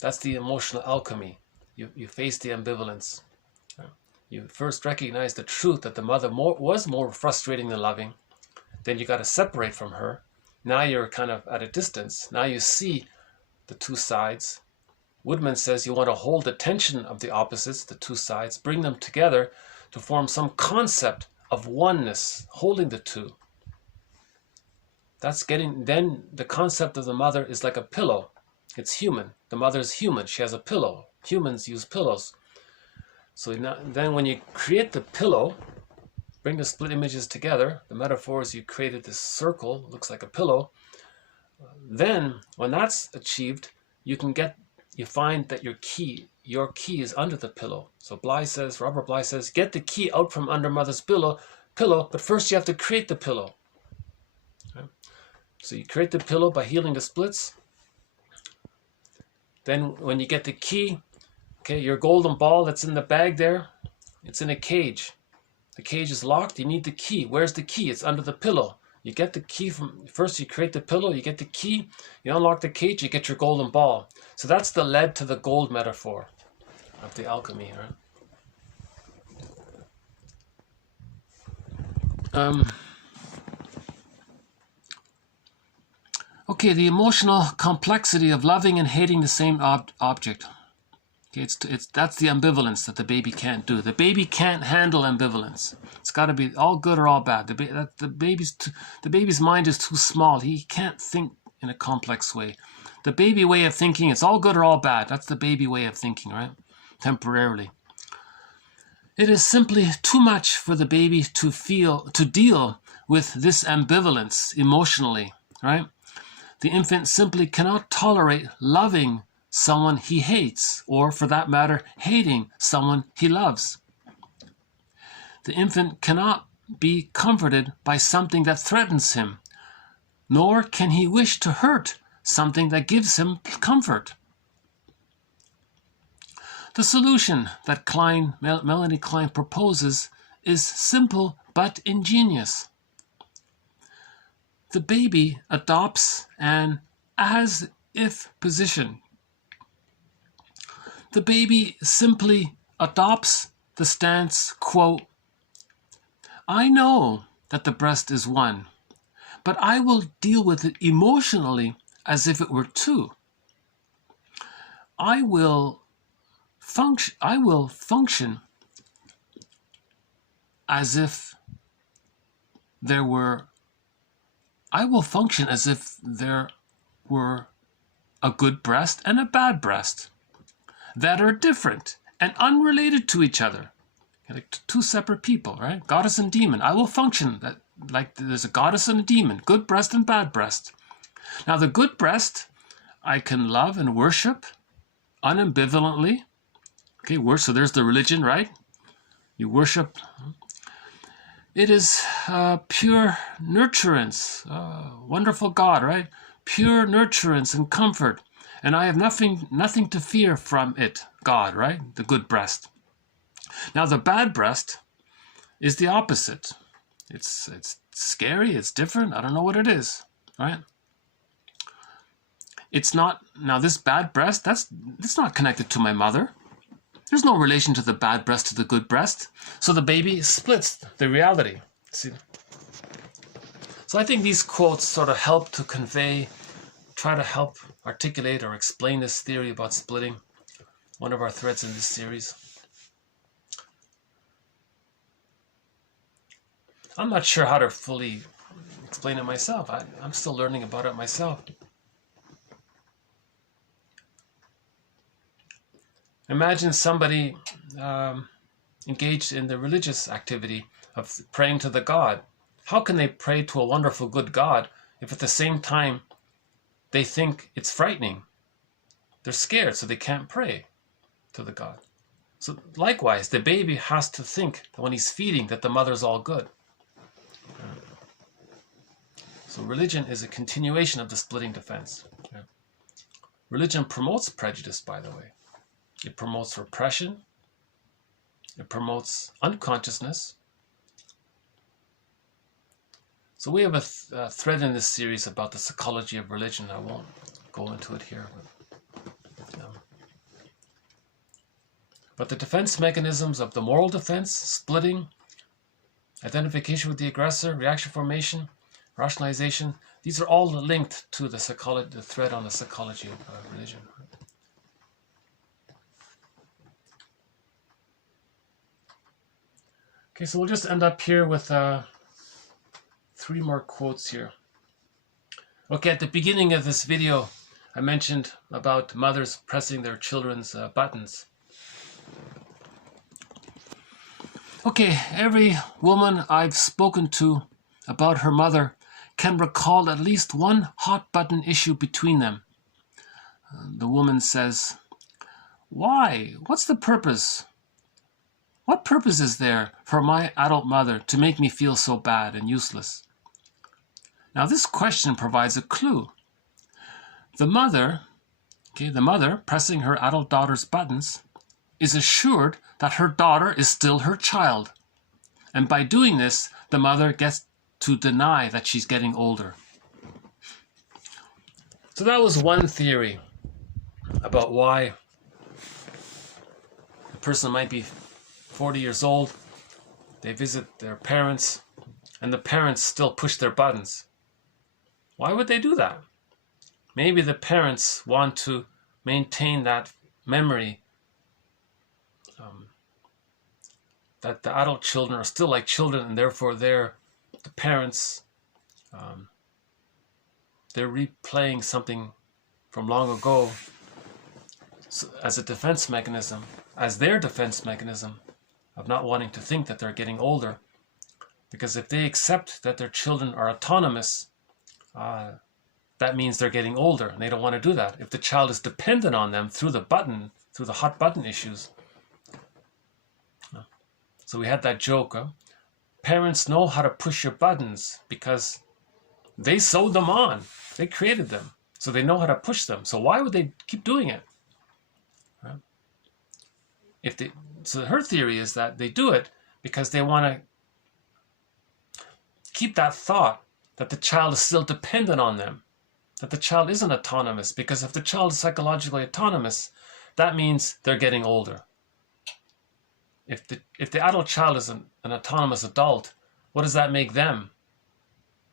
That's the emotional alchemy. You face the ambivalence. You first recognize the truth that the mother was more frustrating than loving. Then you got to separate from her. Now you're kind of at a distance. Now you see the two sides. Woodman says you want to hold the tension of the opposites, the two sides, bring them together to form some concept of oneness, holding the two. Then the concept of the mother is like a pillow. It's human. The mother is human. She has a pillow. Humans use pillows. So then when you create the pillow, bring the split images together, the metaphor is you created this circle, looks like a pillow, Then, when that's achieved, you find that your key is under the pillow. So Robert Bly says, get the key out from under mother's pillow, but first you have to create the pillow. Okay? So you create the pillow by healing the splits. Then when you get the key, okay, your golden ball that's in the bag there, it's in a cage. The cage is locked, you need the key. Where's the key? It's under the pillow. You get the key first you create the pillow, you get the key, you unlock the cage, you get your golden ball. So that's the lead to the gold metaphor of the alchemy, right? Okay, the emotional complexity of loving and hating the same object. Okay, that's the ambivalence that the baby can't do. The baby can't handle ambivalence. It's got to be all good or all bad. The baby's mind is too small. He can't think in a complex way. The baby way of thinking, it's all good or all bad. That's the baby way of thinking, right? Temporarily. It is simply too much for the baby to deal with this ambivalence emotionally, right? The infant simply cannot tolerate loving someone he hates, or for that matter, hating someone he loves. The infant cannot be comforted by something that threatens him, nor can he wish to hurt something that gives him comfort. The solution that Melanie Klein proposes is simple but ingenious. The baby adopts an as-if position. The baby simply adopts the stance, quote, I know that the breast is one, but I will deal with it emotionally as if it were two. I will function as if there were a good breast and a bad breast that are different and unrelated to each other. Like two separate people, right? Goddess and demon. I will function like there's a goddess and a demon, good breast and bad breast. Now the good breast I can love and worship unambivalently. Okay, so there's the religion, right? You worship. It is pure nurturance, wonderful God, right? Pure nurturance and comfort. And I have nothing to fear from it, God, right? The good breast. Now the bad breast is the opposite. It's scary, it's different, I don't know what it is, right? It's not, now this bad breast, it's not connected to my mother. There's no relation to the bad breast to the good breast. So the baby splits the reality. See? So I think these quotes sort of help to try to help articulate or explain this theory about splitting, one of our threads in this series. I'm not sure how to fully explain it myself. I'm still learning about it myself. Imagine somebody engaged in the religious activity of praying to the God. How can they pray to a wonderful, good God if at the same time they think it's frightening? They're scared, so they can't pray to the God. So likewise, the baby has to think that when he's feeding that the mother's all good. So religion is a continuation of the splitting defense. Religion promotes prejudice, by the way. It promotes repression. It promotes unconsciousness. So we have a thread in this series about the psychology of religion. I won't go into it here. But the defense mechanisms of the moral defense, splitting, identification with the aggressor, reaction formation, rationalization, these are all linked to the thread on the psychology of religion. Okay, so we'll just end up here with 3 more quotes here. Okay, at the beginning of this video, I mentioned about mothers pressing their children's buttons. Okay, every woman I've spoken to about her mother can recall at least one hot button issue between them. The woman says, "Why? What's the purpose? What purpose is there for my adult mother to make me feel so bad and useless?" Now this question provides a clue. The mother, pressing her adult daughter's buttons, is assured that her daughter is still her child. And by doing this, the mother gets to deny that she's getting older. So that was one theory about why a person might be 40 years old, they visit their parents, and the parents still push their buttons. Why would they do that? Maybe the parents want to maintain that memory that the adult children are still like children, and therefore the parents, they're replaying something from long ago as a defense mechanism, as their defense mechanism of not wanting to think that they're getting older. Because if they accept that their children are autonomous, that means they're getting older, and they don't want to do that. If the child is dependent on them through the hot button issues. So we had that joke, parents know how to push your buttons because they sewed them on. They created them, so they know how to push them. So why would they keep doing it? Right? So her theory is that they do it because they want to keep that thought that the child is still dependent on them, that the child isn't autonomous, because if the child is psychologically autonomous, that means they're getting older. If the adult child is an autonomous adult, what does that make them?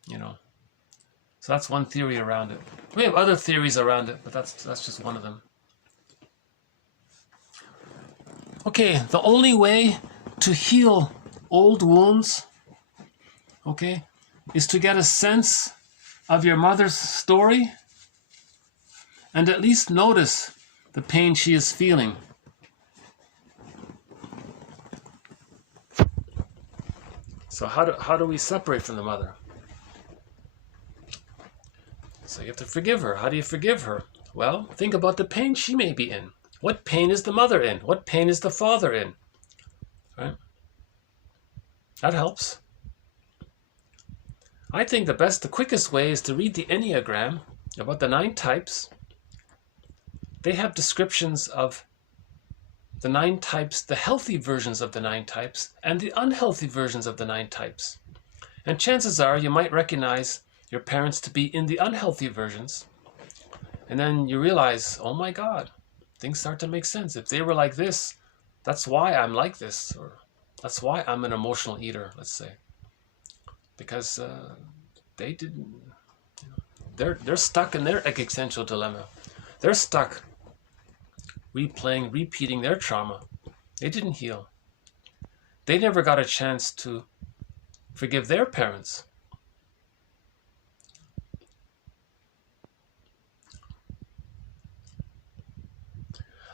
So that's one theory around it. We have other theories around it, but that's just one of them. Okay, the only way to heal old wounds, is to get a sense of your mother's story and at least notice the pain she is feeling. So how do we separate from the mother? So you have to forgive her. How do you forgive her? Well, think about the pain she may be in. What pain is the mother in? What pain is the father in? Right? That helps. I think the quickest way is to read the Enneagram about the 9 types. They have descriptions of the 9 types, the healthy versions of the 9 types, and the unhealthy versions of the 9 types. And chances are you might recognize your parents to be in the unhealthy versions. And then you realize, oh my God, things start to make sense. If they were like this, that's why I'm like this, or that's why I'm an emotional eater, let's say. Because they didn't, they're stuck in their existential dilemma. They're stuck repeating their trauma. They didn't heal. They never got a chance to forgive their parents.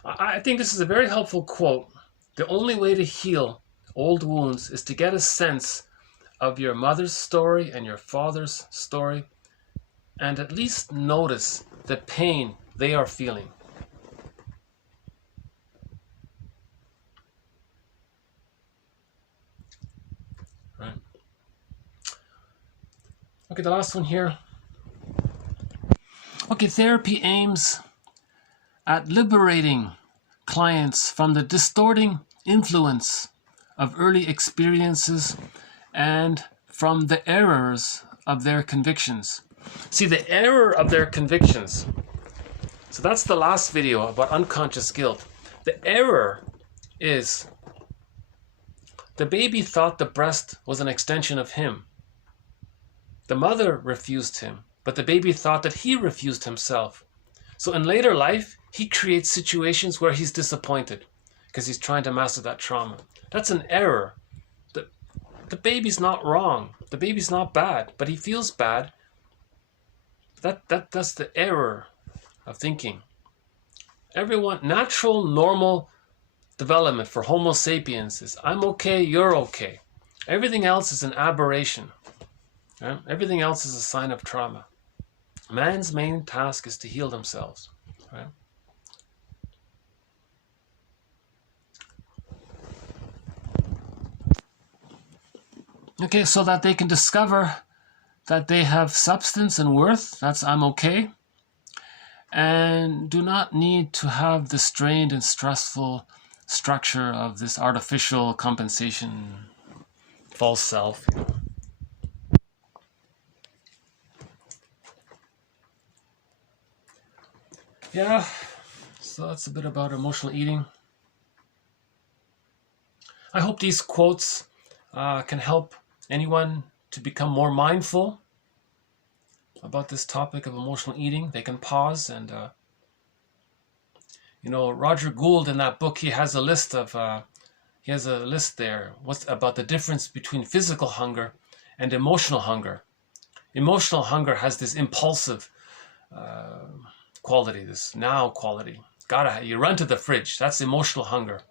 I think this is a very helpful quote. The only way to heal old wounds is to get a sense of your mother's story and your father's story, and at least notice the pain they are feeling. Right. Okay, the last one here. Okay, therapy aims at liberating clients from the distorting influence of early experiences and from the errors of their convictions. See, the error of their convictions. So that's the last video about unconscious guilt. The error is the baby thought the breast was an extension of him. The mother refused him, but the baby thought that he refused himself. So in later life, he creates situations where he's disappointed because he's trying to master that trauma. That's an error. The baby's not wrong. The baby's not bad, but he feels bad. That's the error of thinking. Everyone, natural, normal development for Homo sapiens is I'm okay, you're okay. Everything else is an aberration. Right? Everything else is a sign of trauma. Man's main task is to heal themselves. Right? Okay, so that they can discover that they have substance and worth, that's I'm okay, and do not need to have the strained and stressful structure of this artificial compensation, false self. Yeah, so that's a bit about emotional eating. I hope these quotes can help anyone to become more mindful about this topic of emotional eating. They can pause and, Roger Gould in that book, he has a list there what's about the difference between physical hunger and emotional hunger. Emotional hunger has this impulsive quality, this now quality. You run to the fridge. That's emotional hunger.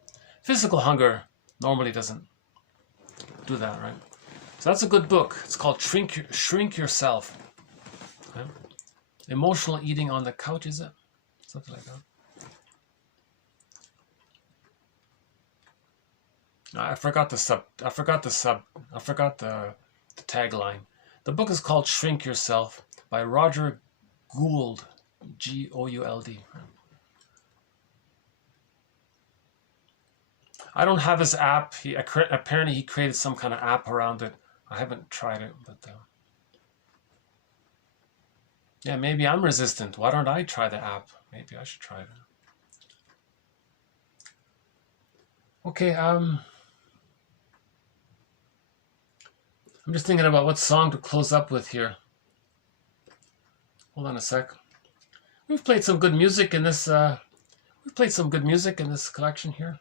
Physical hunger normally doesn't do that, right? So that's a good book. It's called Shrink Yourself. Okay? Emotional eating on the couch, is it? Something like that. I forgot the tagline. The book is called Shrink Yourself by Roger Gould, Gould. I don't have his app. Apparently he created some kind of app around it. I haven't tried it, but yeah, maybe I'm resistant. Why don't I try the app? Maybe I should try it. Okay, I'm just thinking about what song to close up with here. Hold on a sec. We've played some good music in this. Collection here.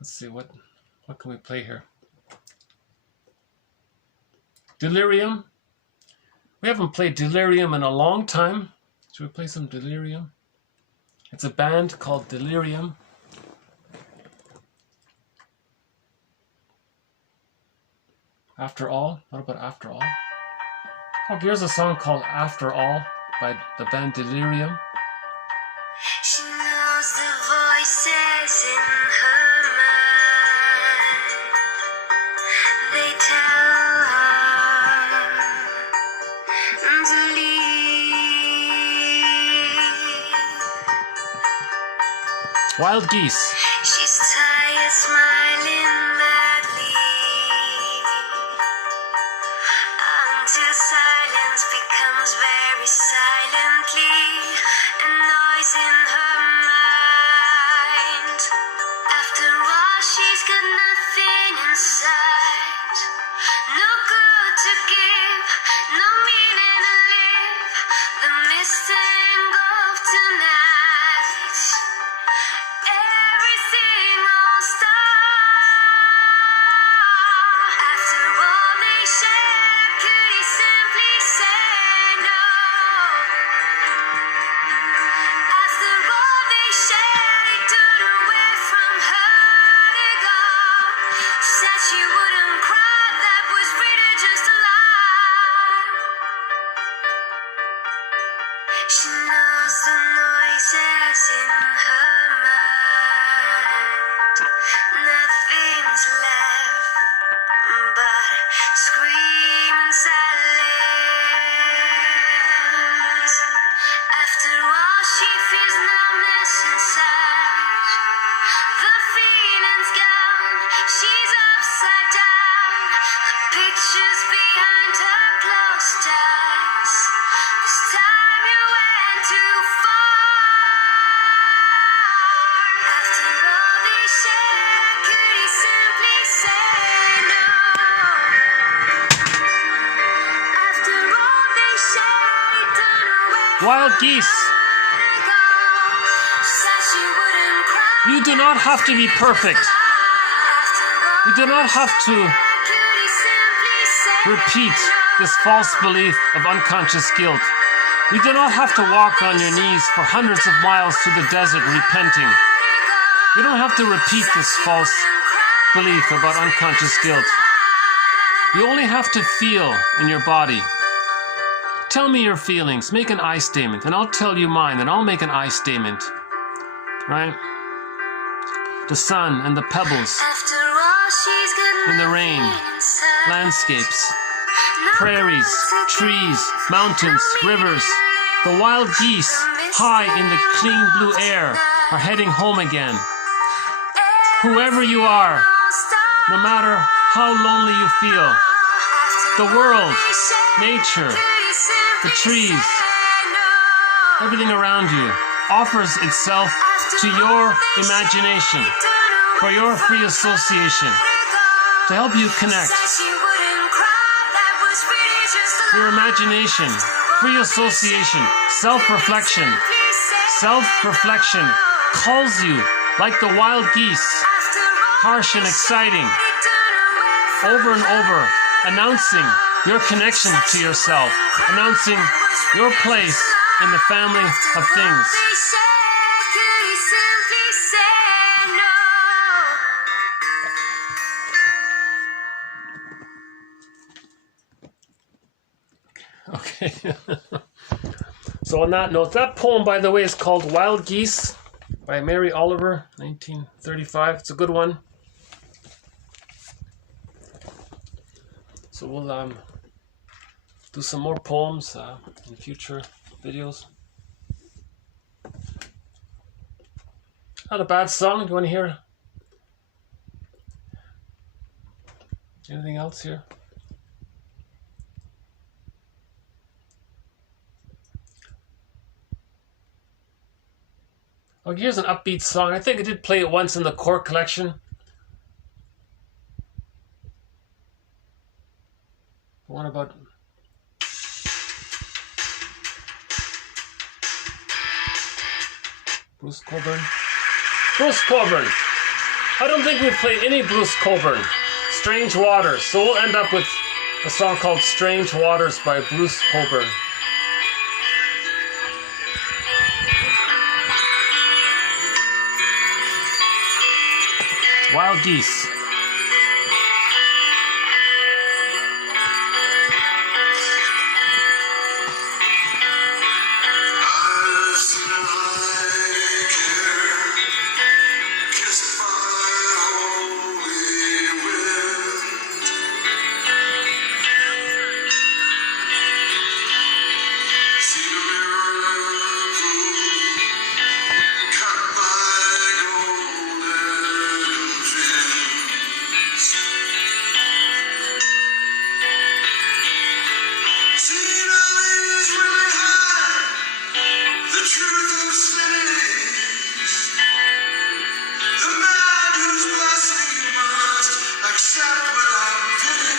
Let's see what can we play here. Delirium. We haven't played Delirium in a long time. Should we play some Delirium? It's a band called Delirium. After All. What about After All? Oh, here's a song called After All by the band Delirium. She knows the voices in her mind. They tell her to leave. Wild Geese. She's tired, smiling madly, until silence becomes very silently a noise in her mind. After all, she's got nothing inside, no good to give, no meaning to live. The mist engulfed tonight. Everything all stars. After all they said, could he simply say no? After all they said, he turned away from her to go. Said she wouldn't cry, that was really just a lie. She knows the noises in her mind. Nothing's left but screaming silence. After all, she feels numbness inside. The feeling's gone, she's upside down. The pictures behind her closed eyes. This time you went too far. After all they said, could he simply say no? After all they said, he turned away Wild Geese. to go. Said she wouldn't cry. You do not have to be perfect. After all You do not have to could he simply say repeat this false belief of unconscious guilt. You do not have to walk on your knees for hundreds of miles through the desert repenting. You don't have to repeat this false belief about unconscious guilt. You only have to feel in your body. Tell me your feelings. Make an I statement, and I'll tell you mine, and I'll make an I statement. Right? The sun and the pebbles in the rain, landscapes, prairies, trees, mountains, rivers, the wild geese high in the clean blue air are heading home again. Whoever you are, no matter how lonely you feel, the world, nature, the trees, everything around you offers itself to your imagination for your free association to help you connect. Your imagination, free association, self-reflection. Self-reflection calls you like the wild geese, harsh and exciting, over and over, announcing your connection to yourself, announcing your place in the family of things. Okay. So on that note, that poem, by the way, is called Wild Geese by Mary Oliver, 1935. It's a good one. So we'll do some more poems in future videos. Not a bad song. Do you want to hear anything else here? Oh, here's an upbeat song. I think I did play it once in the core collection. One about Bruce Cockburn. Bruce Cockburn. I don't think we've played any Bruce Cockburn. Strange Waters. So we'll end up with a song called Strange Waters by Bruce Cockburn. Wild Geese.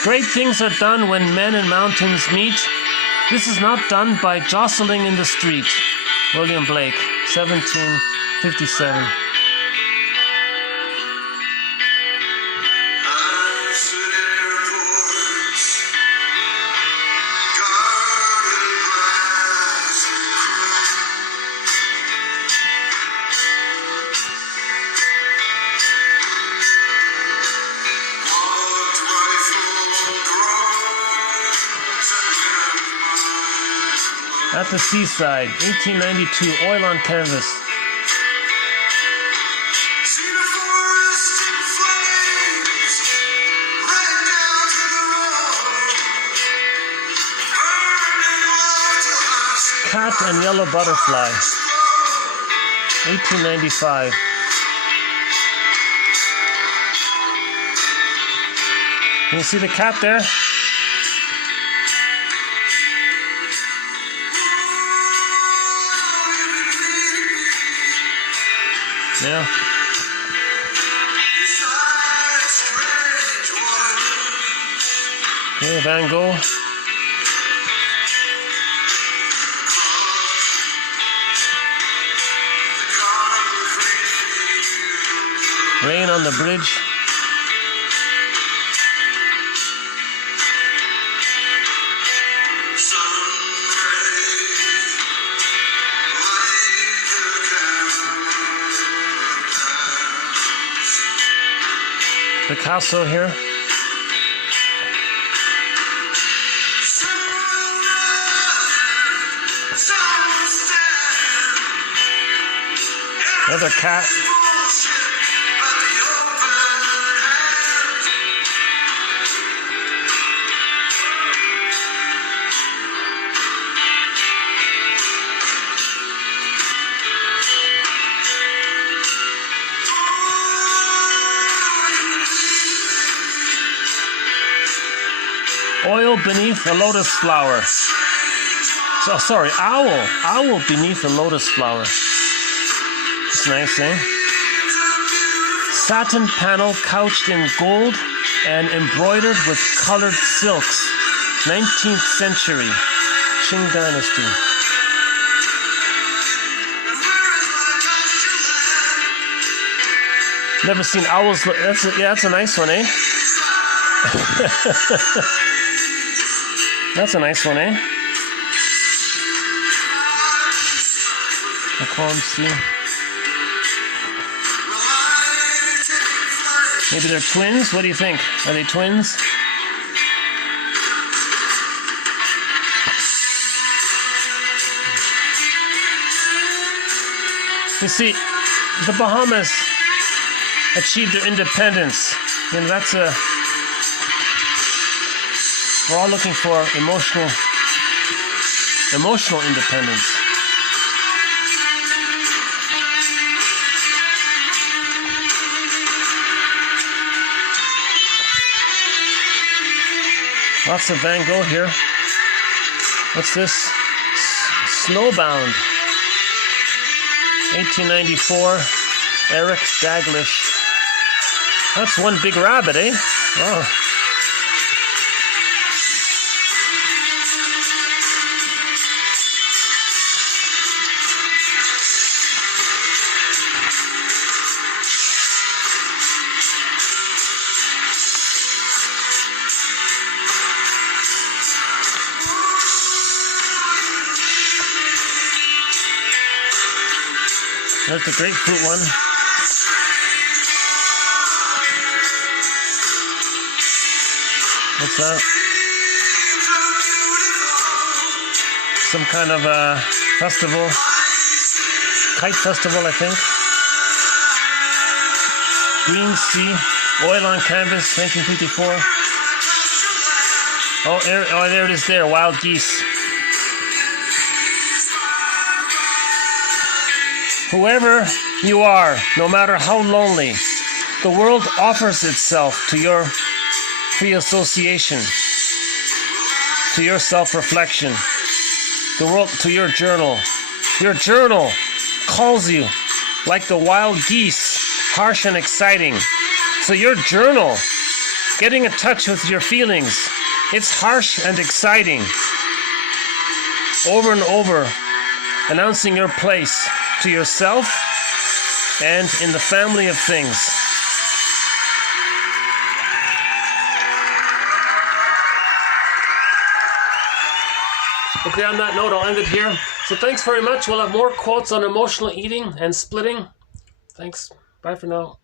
Great things are done when men and mountains meet. This is not done by jostling in the street. William Blake, 1757. At the Seaside, 1892, oil on canvas. Cat and Yellow Butterfly, 1895. Can you see the cat there? Yeah. Okay, Van Gogh. Rain on the Bridge. Picasso here. Another cat. Oil beneath a lotus flower. So, sorry, owl. Owl beneath a lotus flower. It's nice, eh? Satin panel couched in gold and embroidered with colored silks. 19th century. Qing Dynasty. Never seen owls. That's a nice one, eh? That's a nice one, eh? I can't see. Maybe they're twins? What do you think? Are they twins? You see, the Bahamas achieved their independence. And that's a... We're all looking for emotional independence. Lots of Van Gogh here. What's this? Snowbound. 1894. Eric Daglish. That's one big rabbit, eh? Oh. There's the grapefruit one. What's that? Some kind of a festival. Kite festival, I think. Green Sea. Oil on canvas, 1954. Oh, there it is there. Wild geese. Whoever you are, no matter how lonely, the world offers itself to your free association, to your self-reflection, the world to your journal. Your journal calls you like the wild geese, harsh and exciting. So your journal, getting in touch with your feelings, it's harsh and exciting. Over and over, announcing your place to yourself and in the family of things. Okay, on that note, I'll end it here. So thanks very much. We'll have more quotes on emotional eating and splitting. Thanks. Bye for now.